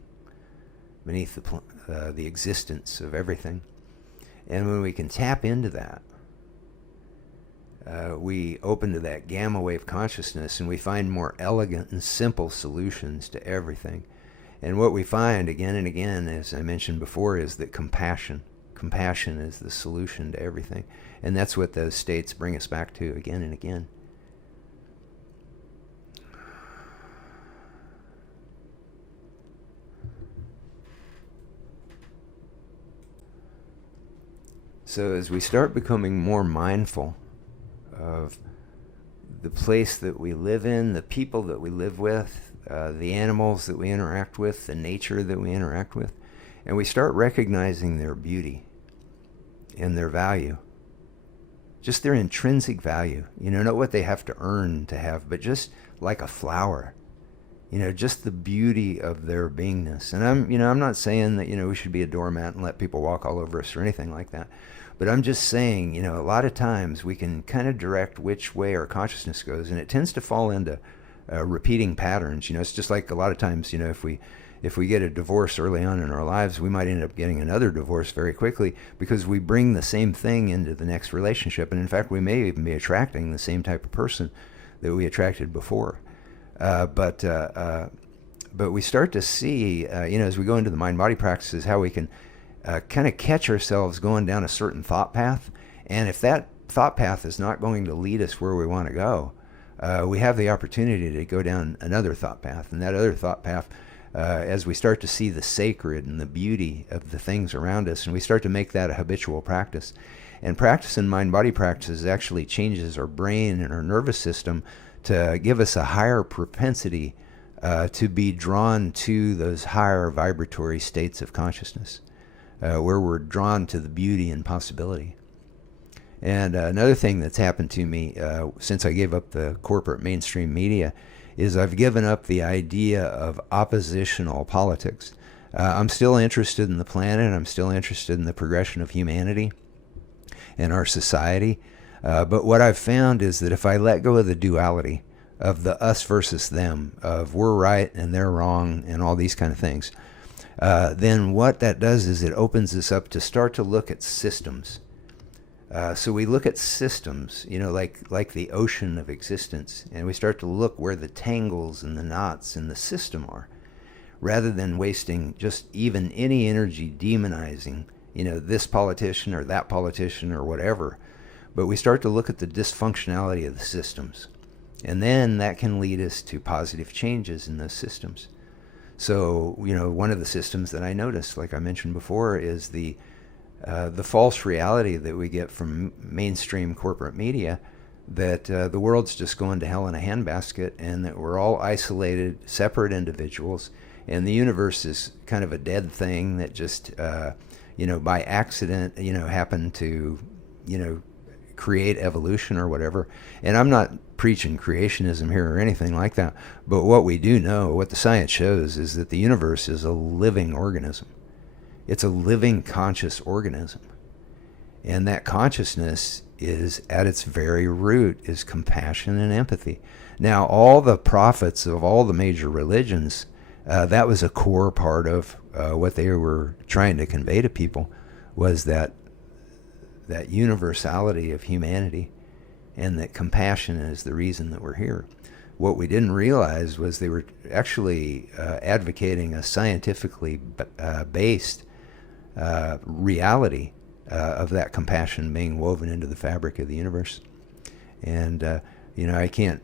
beneath the existence of everything. And when we can tap into that, we open to that gamma wave consciousness and we find more elegant and simple solutions to everything. And what we find again and again, as I mentioned before, is that compassion is the solution to everything. And that's what those states bring us back to again and again. So as we start becoming more mindful of the place that we live in, the people that we live with, the animals that we interact with, the nature that we interact with, and we start recognizing their beauty and their value, just their intrinsic value, not what they have to earn to have, but just like a flower, just the beauty of their beingness. And I'm not saying that, we should be a doormat and let people walk all over us or anything like that. But I'm just saying, a lot of times we can kind of direct which way our consciousness goes, and it tends to fall into repeating patterns. It's just like a lot of times, if we get a divorce early on in our lives, we might end up getting another divorce very quickly because we bring the same thing into the next relationship. And in fact, we may even be attracting the same type of person that we attracted before. But we start to see, as we go into the mind-body practices, how we can kind of catch ourselves going down a certain thought path. And if that thought path is not going to lead us where we want to go, we have the opportunity to go down another thought path. And that other thought path, as we start to see the sacred and the beauty of the things around us, and we start to make that a habitual practice. And practice in mind-body practices actually changes our brain and our nervous system to give us a higher propensity to be drawn to those higher vibratory states of consciousness, where we're drawn to the beauty and possibility. And another thing that's happened to me since I gave up the corporate mainstream media is I've given up the idea of oppositional politics. I'm still interested in the planet. I'm still interested in the progression of humanity and our society. But what I've found is that if I let go of the duality of the us versus them, of we're right and they're wrong and all these kind of things, then what that does is it opens us up to start to look at systems. So we look at systems, like the ocean of existence, and we start to look where the tangles and the knots in the system are, rather than wasting just even any energy demonizing, this politician or that politician or whatever. But we start to look at the dysfunctionality of the systems, and then that can lead us to positive changes in those systems. So, one of the systems that I noticed, like I mentioned before, is the false reality that we get from mainstream corporate media, that the world's just going to hell in a handbasket, and that we're all isolated, separate individuals, and the universe is kind of a dead thing that just, by accident, happened to, create evolution or whatever. And I'm not preaching creationism here or anything like that, but what we do know, what the science shows, is that the universe is a living organism. It's a living conscious organism. And that consciousness is, at its very root, is compassion and empathy. Now, all the prophets of all the major religions, that was a core part of what they were trying to convey to people, was that universality of humanity, and that compassion is the reason that we're here. What we didn't realize was they were actually advocating a scientifically based reality of that compassion being woven into the fabric of the universe. And I can't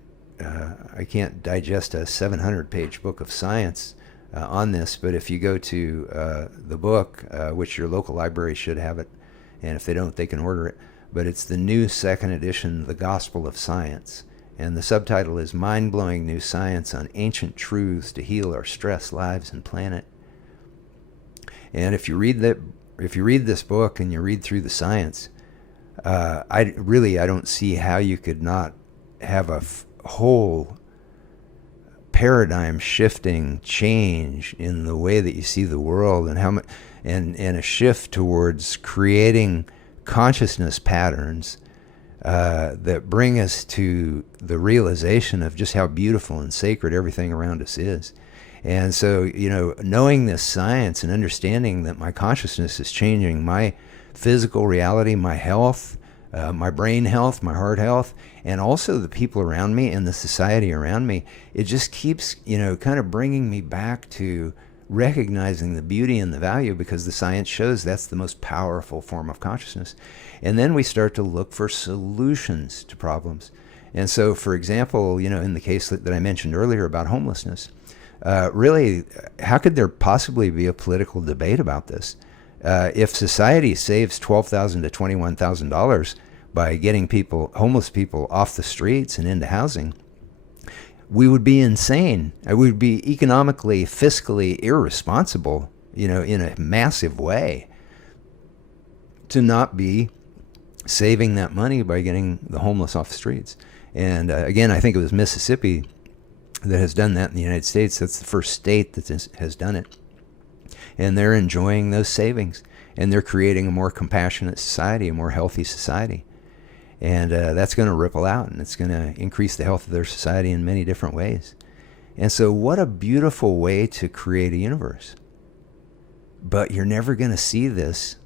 digest a 700-page book of science on this, but if you go to the book, which your local library should have it, and if they don't, they can order it, but it's the new second edition, The Gospel of Science, and the subtitle is Mind-Blowing New Science on Ancient Truths to Heal Our Stressed Lives and Planet. And if you read this book and you read through the science, I don't see how you could not have a whole paradigm shifting change in the way that you see the world, and how much, and a shift towards creating consciousness patterns that bring us to the realization of just how beautiful and sacred everything around us is. And so, knowing this science and understanding that my consciousness is changing my physical reality, my health, my brain health, my heart health, and also the people around me and the society around me, it just keeps, kind of bringing me back to recognizing the beauty and the value, because the science shows that's the most powerful form of consciousness. And then we start to look for solutions to problems. And so, for example, in the case that I mentioned earlier about homelessness, really, how could there possibly be a political debate about this? If society saves $12,000 to $21,000 by getting homeless people off the streets and into housing, we would be insane. We would be economically, fiscally irresponsible, in a massive way, to not be saving that money by getting the homeless off the streets. And again, I think it was Mississippi that has done that in the United States. That's the first state that has done it. And they're enjoying those savings. And they're creating a more compassionate society, a more healthy society. And that's going to ripple out, and it's going to increase the health of their society in many different ways. And so what a beautiful way to create a universe. But you're never going to see this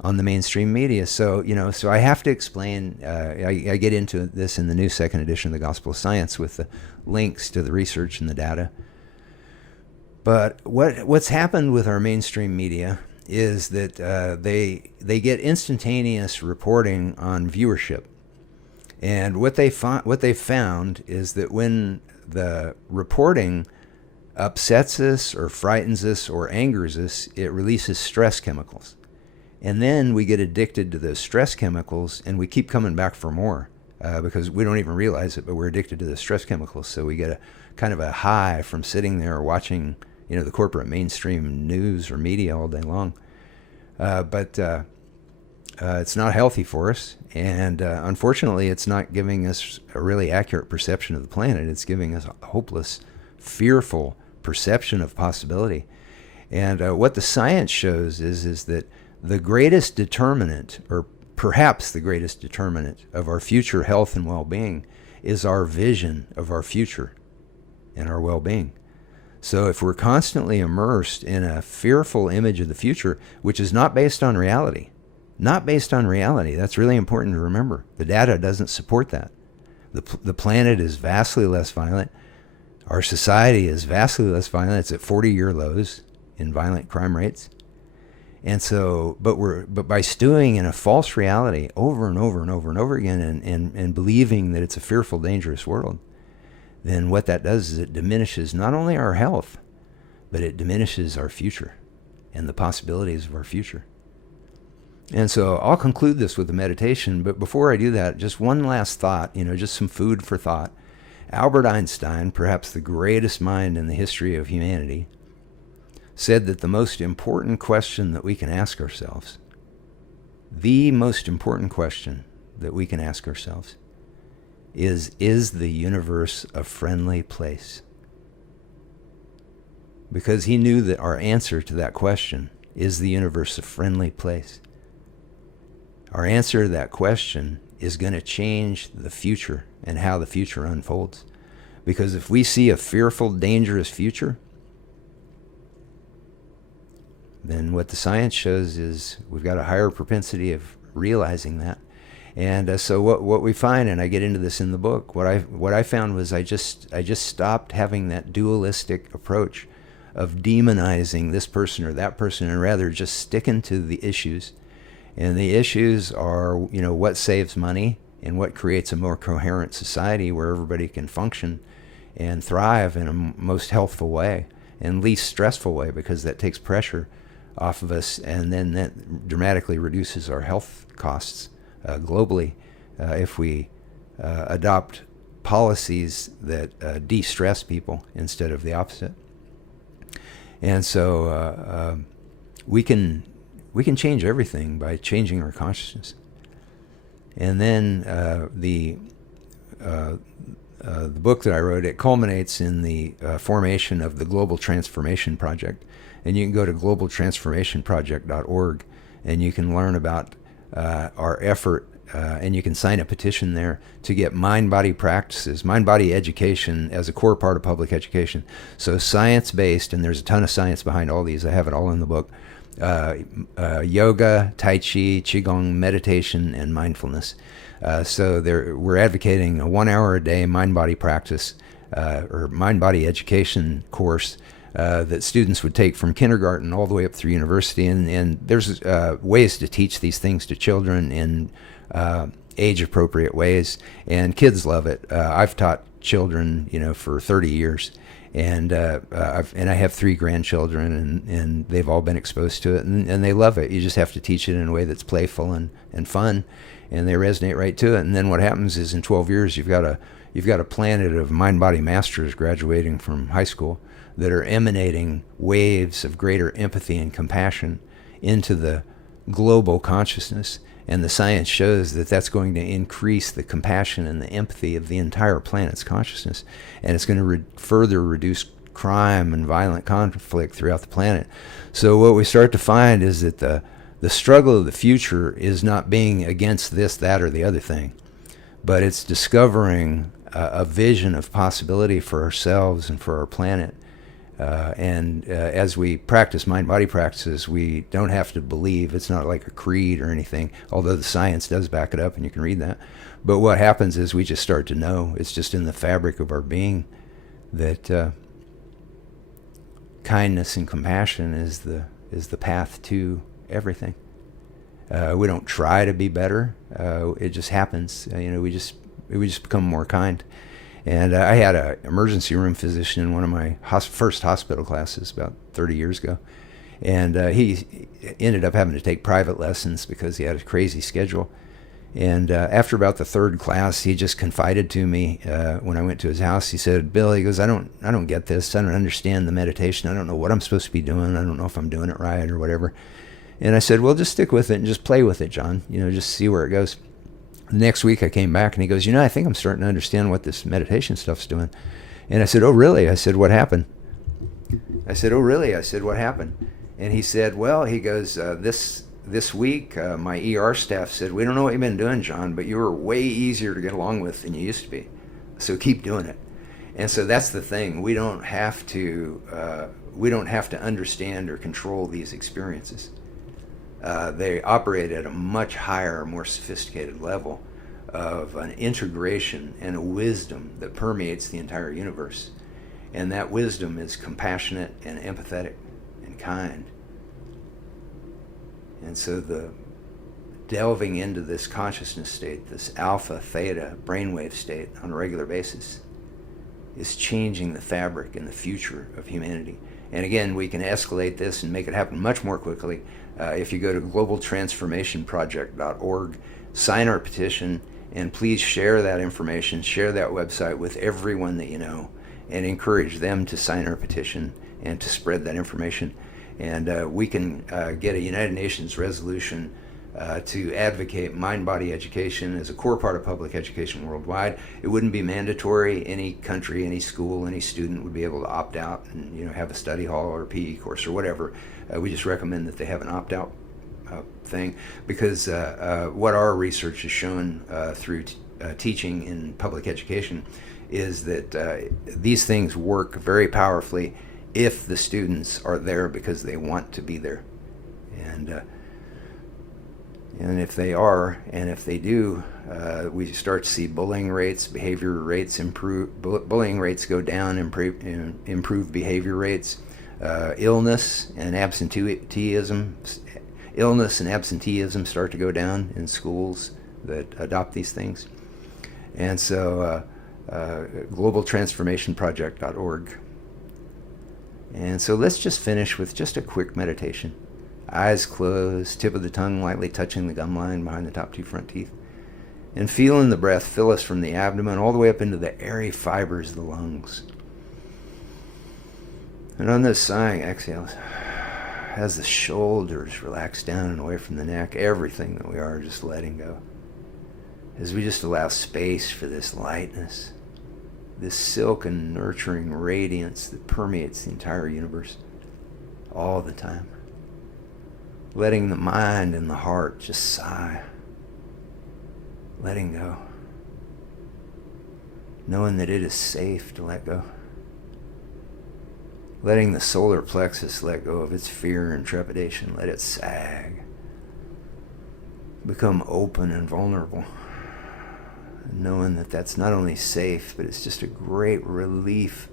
on the mainstream media. So, so I have to explain, I get into this in the new second edition of the Gospel of Science with the links to the research and the data. But what's happened with our mainstream media is that they get instantaneous reporting on viewership. And what they found is that when the reporting upsets us or frightens us or angers us, it releases stress chemicals. And then we get addicted to those stress chemicals, and we keep coming back for more because we don't even realize it, but we're addicted to the stress chemicals. So we get a kind of a high from sitting there watching, the corporate mainstream news or media all day long. But it's not healthy for us. And unfortunately, it's not giving us a really accurate perception of the planet. It's giving us a hopeless, fearful perception of possibility. And what the science shows is that the greatest determinant, or perhaps the greatest determinant of our future health and well-being, is our vision of our future and our well-being. So if we're constantly immersed in a fearful image of the future, which is not based on reality, that's really important to remember. The data doesn't support that. The planet is vastly less violent. Our society is vastly less violent. It's at 40-year lows in violent crime rates. And so, but by stewing in a false reality over and over and over and over again, and believing that it's a fearful, dangerous world, then what that does is it diminishes not only our health, but it diminishes our future and the possibilities of our future. And so I'll conclude this with a meditation, but before I do that, just one last thought, just some food for thought. Albert Einstein, perhaps the greatest mind in the history of humanity, said that the most important question that we can ask ourselves, is the universe a friendly place? Because he knew that our answer to that question, is the universe a friendly place? Our answer to that question is going to change the future and how the future unfolds. Because if we see a fearful, dangerous future, then what the science shows is we've got a higher propensity of realizing that. And so what we find, and I get into this in the book, what I found was I just stopped having that dualistic approach of demonizing this person or that person, and rather just sticking to the issues. And the issues are, what saves money and what creates a more coherent society where everybody can function and thrive in a most healthful way and least stressful way, because that takes pressure off of us, and then that dramatically reduces our health costs globally if we adopt policies that de-stress people instead of the opposite. And so we can change everything by changing our consciousness. And then the book that I wrote, it culminates in the formation of the Global Transformation Project. And you can go to globaltransformationproject.org, and you can learn about our effort, and you can sign a petition there to get mind-body practices, mind-body education as a core part of public education. So science-based, and there's a ton of science behind all these. I have it all in the book. Yoga, Tai Chi, Qigong, meditation, and mindfulness. So we're advocating a 1 hour a day mind-body practice or mind-body education course that students would take from kindergarten all the way up through university. And there's ways to teach these things to children in age-appropriate ways, and kids love it. I've taught children, for 30 years. And I have 3 grandchildren, and they've all been exposed to it, and they love it. You just have to teach it in a way that's playful and fun, and they resonate right to it. And then what happens is in 12 years, you've got a planet of mind-body masters graduating from high school that are emanating waves of greater empathy and compassion into the global consciousness. And the science shows that that's going to increase the compassion and the empathy of the entire planet's consciousness. And it's going to further reduce crime and violent conflict throughout the planet. So what we start to find is that the struggle of the future is not being against this, that, or the other thing, but it's discovering a vision of possibility for ourselves and for our planet. As we practice mind-body practices, we don't have to believe. It's not like a creed or anything, although the science does back it up, and you can read that. But what happens is we just start to know. It's just in the fabric of our being that kindness and compassion is the path to everything. We don't try to be better. It just happens. We just become more kind. And I had an emergency room physician in one of my first hospital classes about 30 years ago. And he ended up having to take private lessons because he had a crazy schedule. And after about the third class, he just confided to me when I went to his house. He said, "Bill," he goes, I don't get this. I don't understand the meditation. I don't know what I'm supposed to be doing. I don't know if I'm doing it right or whatever. And I said, "Well, just stick with it and just play with it, John. Just see where it goes." The next week I came back and he goes, "I think I'm starting to understand what this meditation stuff's doing." And I said, "Oh, really?" I said, "What happened?" I said, "Oh, really?" I said, "What happened?" And he said, "Well," he goes, this week, my ER staff said, 'We don't know what you've been doing, John, but you were way easier to get along with than you used to be. So keep doing it.'" And so that's the thing. We don't have to understand or control these experiences. They operate at a much higher, more sophisticated level of an integration and a wisdom that permeates the entire universe. And that wisdom is compassionate and empathetic and kind. And so the delving into this consciousness state, this alpha, theta, brainwave state on a regular basis is changing the fabric and the future of humanity. And again, we can escalate this and make it happen much more quickly. If you go to globaltransformationproject.org, sign our petition, and please share that information, share that website with everyone that you know, and encourage them to sign our petition and to spread that information. And we can get a United Nations resolution to advocate mind-body education as a core part of public education worldwide. It wouldn't be mandatory. Any country, any school, any student would be able to opt out and have a study hall or a PE course or whatever. We just recommend that they have an opt-out thing, because what our research has shown through teaching in public education is that these things work very powerfully if the students are there because they want to be there. And if they are, and if they do, we start to see bullying rates, behavior rates improve. Bullying rates go down, improve behavior rates. Illness and absenteeism start to go down in schools that adopt these things. And so globaltransformationproject.org. And so let's just finish with just a quick meditation. Eyes closed, tip of the tongue lightly touching the gum line behind the top two front teeth. And feeling the breath fill us from the abdomen all the way up into the airy fibers of the lungs. And on this sighing exhale, as the shoulders relax down and away from the neck, everything that we are just letting go. As we just allow space for this lightness, this silken, nurturing radiance that permeates the entire universe all the time. Letting the mind and the heart just sigh. Letting go. Knowing that it is safe to let go. Letting the solar plexus let go of its fear and trepidation. Let it sag. Become open and vulnerable. Knowing that that's not only safe, but it's just a great relief.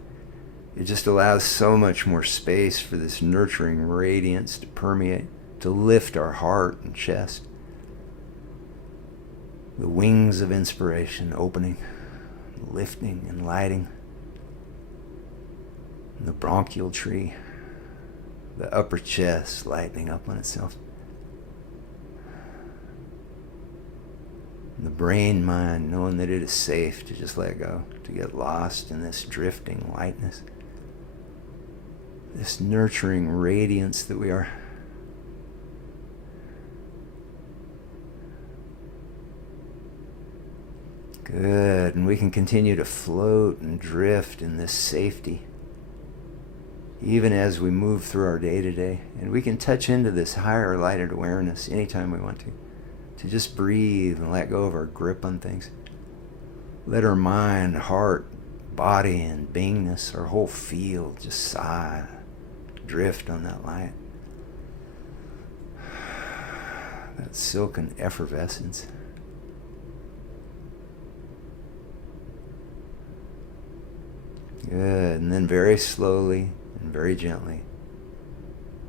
It just allows so much more space for this nurturing radiance to permeate, to lift our heart and chest. The wings of inspiration opening, lifting and lighting. And the bronchial tree, the upper chest lightening up on itself. And the brain mind knowing that it is safe to just let go, to get lost in this drifting lightness. this nurturing radiance that we are. Good, and we can continue to float and drift in this safety, even as we move through our day-to-day. And we can touch into this higher lighted awareness anytime we want to just breathe and let go of our grip on things. Let our mind, heart, body, and beingness, our whole field, just sigh, drift on that light. That silken effervescence. Good, and then very slowly and very gently,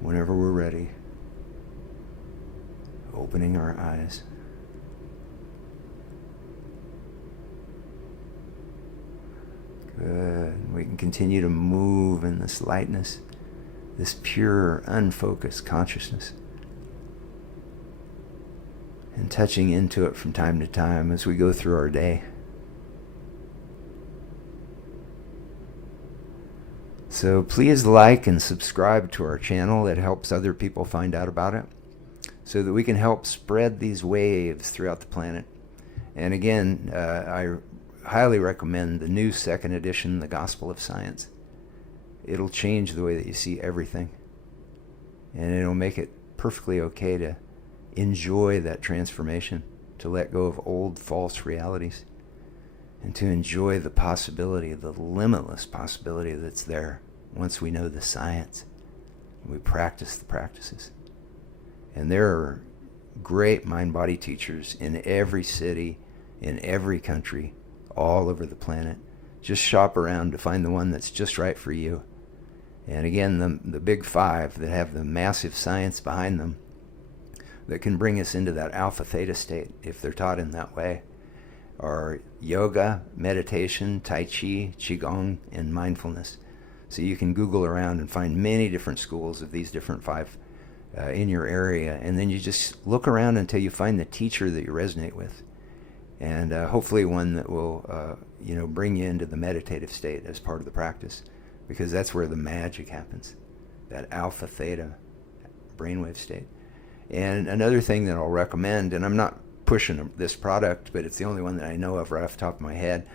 whenever we're ready, opening our eyes. Good. We can continue to move in this lightness, this pure, unfocused consciousness, and touching into it from time to time as we go through our day. So please like and subscribe to our channel. It helps other people find out about it, so that we can help spread these waves throughout the planet. And again, I highly recommend the new second edition, The Gospel of Science. It'll change the way that you see everything, and it'll make it perfectly okay to enjoy that transformation, to let go of old false realities, and to enjoy the possibility, the limitless possibility that's there once we know the science, we practice the practices. And there are great mind-body teachers in every city, in every country, all over the planet. Just shop around to find the one that's just right for you. And again, the big five that have the massive science behind them that can bring us into that alpha theta state, if they're taught in that way, are yoga, meditation, Tai Chi, Qigong, and mindfulness. So you can Google around and find many different schools of these different five in your area, and then you just look around until you find the teacher that you resonate with, and hopefully one that will bring you into the meditative state as part of the practice, because that's where the magic happens, that alpha theta brainwave state. And another thing that I'll recommend, and I'm not pushing this product, but it's the only one that I know of right off the top of my head.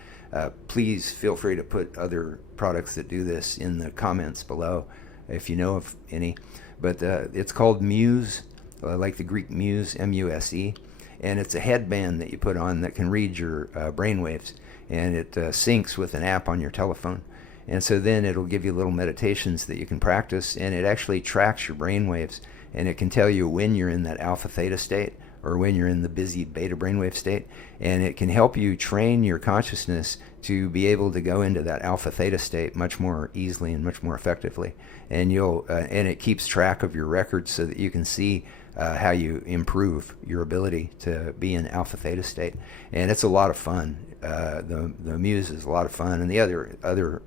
Please feel free to put other products that do this in the comments below if you know of any. But it's called Muse, like the Greek Muse, M-U-S-E, and it's a headband that you put on that can read your brain waves, and it syncs with an app on your telephone. And so then it'll give you little meditations that you can practice, and it actually tracks your brain waves, and it can tell you when you're in that alpha theta state or when you're in the busy beta brainwave state, and it can help you train your consciousness to be able to go into that alpha theta state much more easily and much more effectively. And and it keeps track of your records so that you can see how you improve your ability to be in alpha theta state. And it's a lot of fun. The Muse is a lot of fun, and the other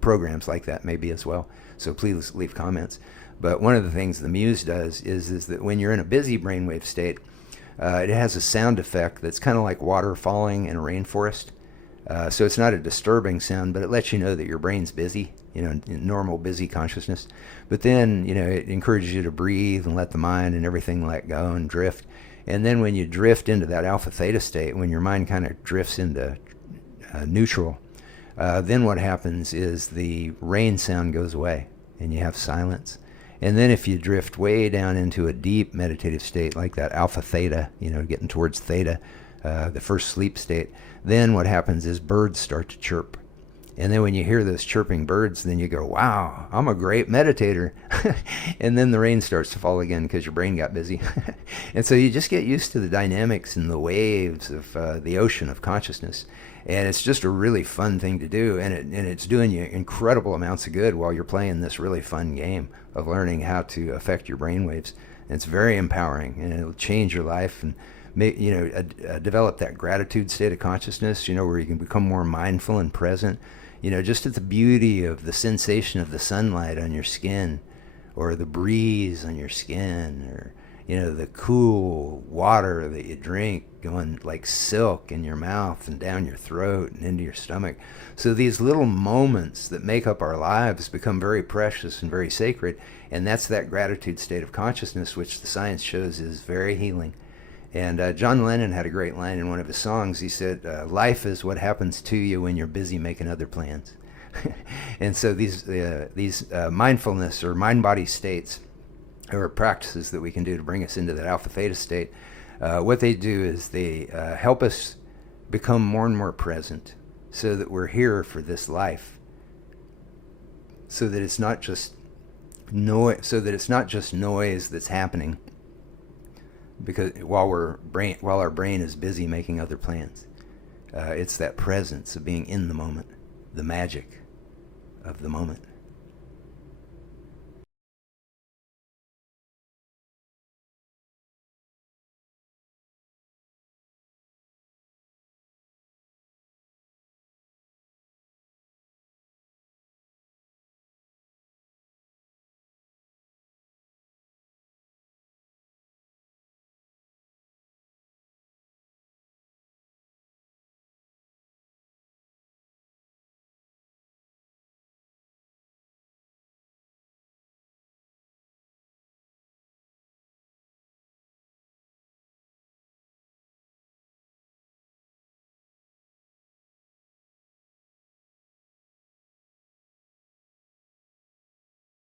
programs like that may be as well. So please leave comments. But one of the things the Muse does is that when you're in a busy brainwave state, it has a sound effect that's kind of like water falling in a rainforest. So it's not a disturbing sound, but it lets you know that your brain's busy, in normal busy consciousness. But then, it encourages you to breathe and let the mind and everything let go and drift. And then when you drift into that alpha theta state, when your mind kind of drifts into neutral, then what happens is the rain sound goes away and you have silence. And then if you drift way down into a deep meditative state, like that alpha theta, getting towards theta, the first sleep state, then what happens is birds start to chirp. And then when you hear those chirping birds, then you go, wow, I'm a great meditator. And then the rain starts to fall again because your brain got busy. And so you just get used to the dynamics and the waves of the ocean of consciousness. And it's just a really fun thing to do, and it's doing you incredible amounts of good while you're playing this really fun game of learning how to affect your brainwaves. And it's very empowering, and it'll change your life and develop that gratitude state of consciousness, where you can become more mindful and present. Just at the beauty of the sensation of the sunlight on your skin, or the breeze on your skin, or the cool water that you drink going like silk in your mouth and down your throat and into your stomach. So these little moments that make up our lives become very precious and very sacred, and that's that gratitude state of consciousness, which the science shows is very healing. And John Lennon had a great line in one of his songs. He said, life is what happens to you when you're busy making other plans. And so these mindfulness or mind-body states or practices that we can do to bring us into that alpha theta state, what they do is they help us become more and more present, so that we're here for this life, so that it's not just noise that's happening because while our brain is busy making other plans. It's that presence of being in the moment, the magic of the moment.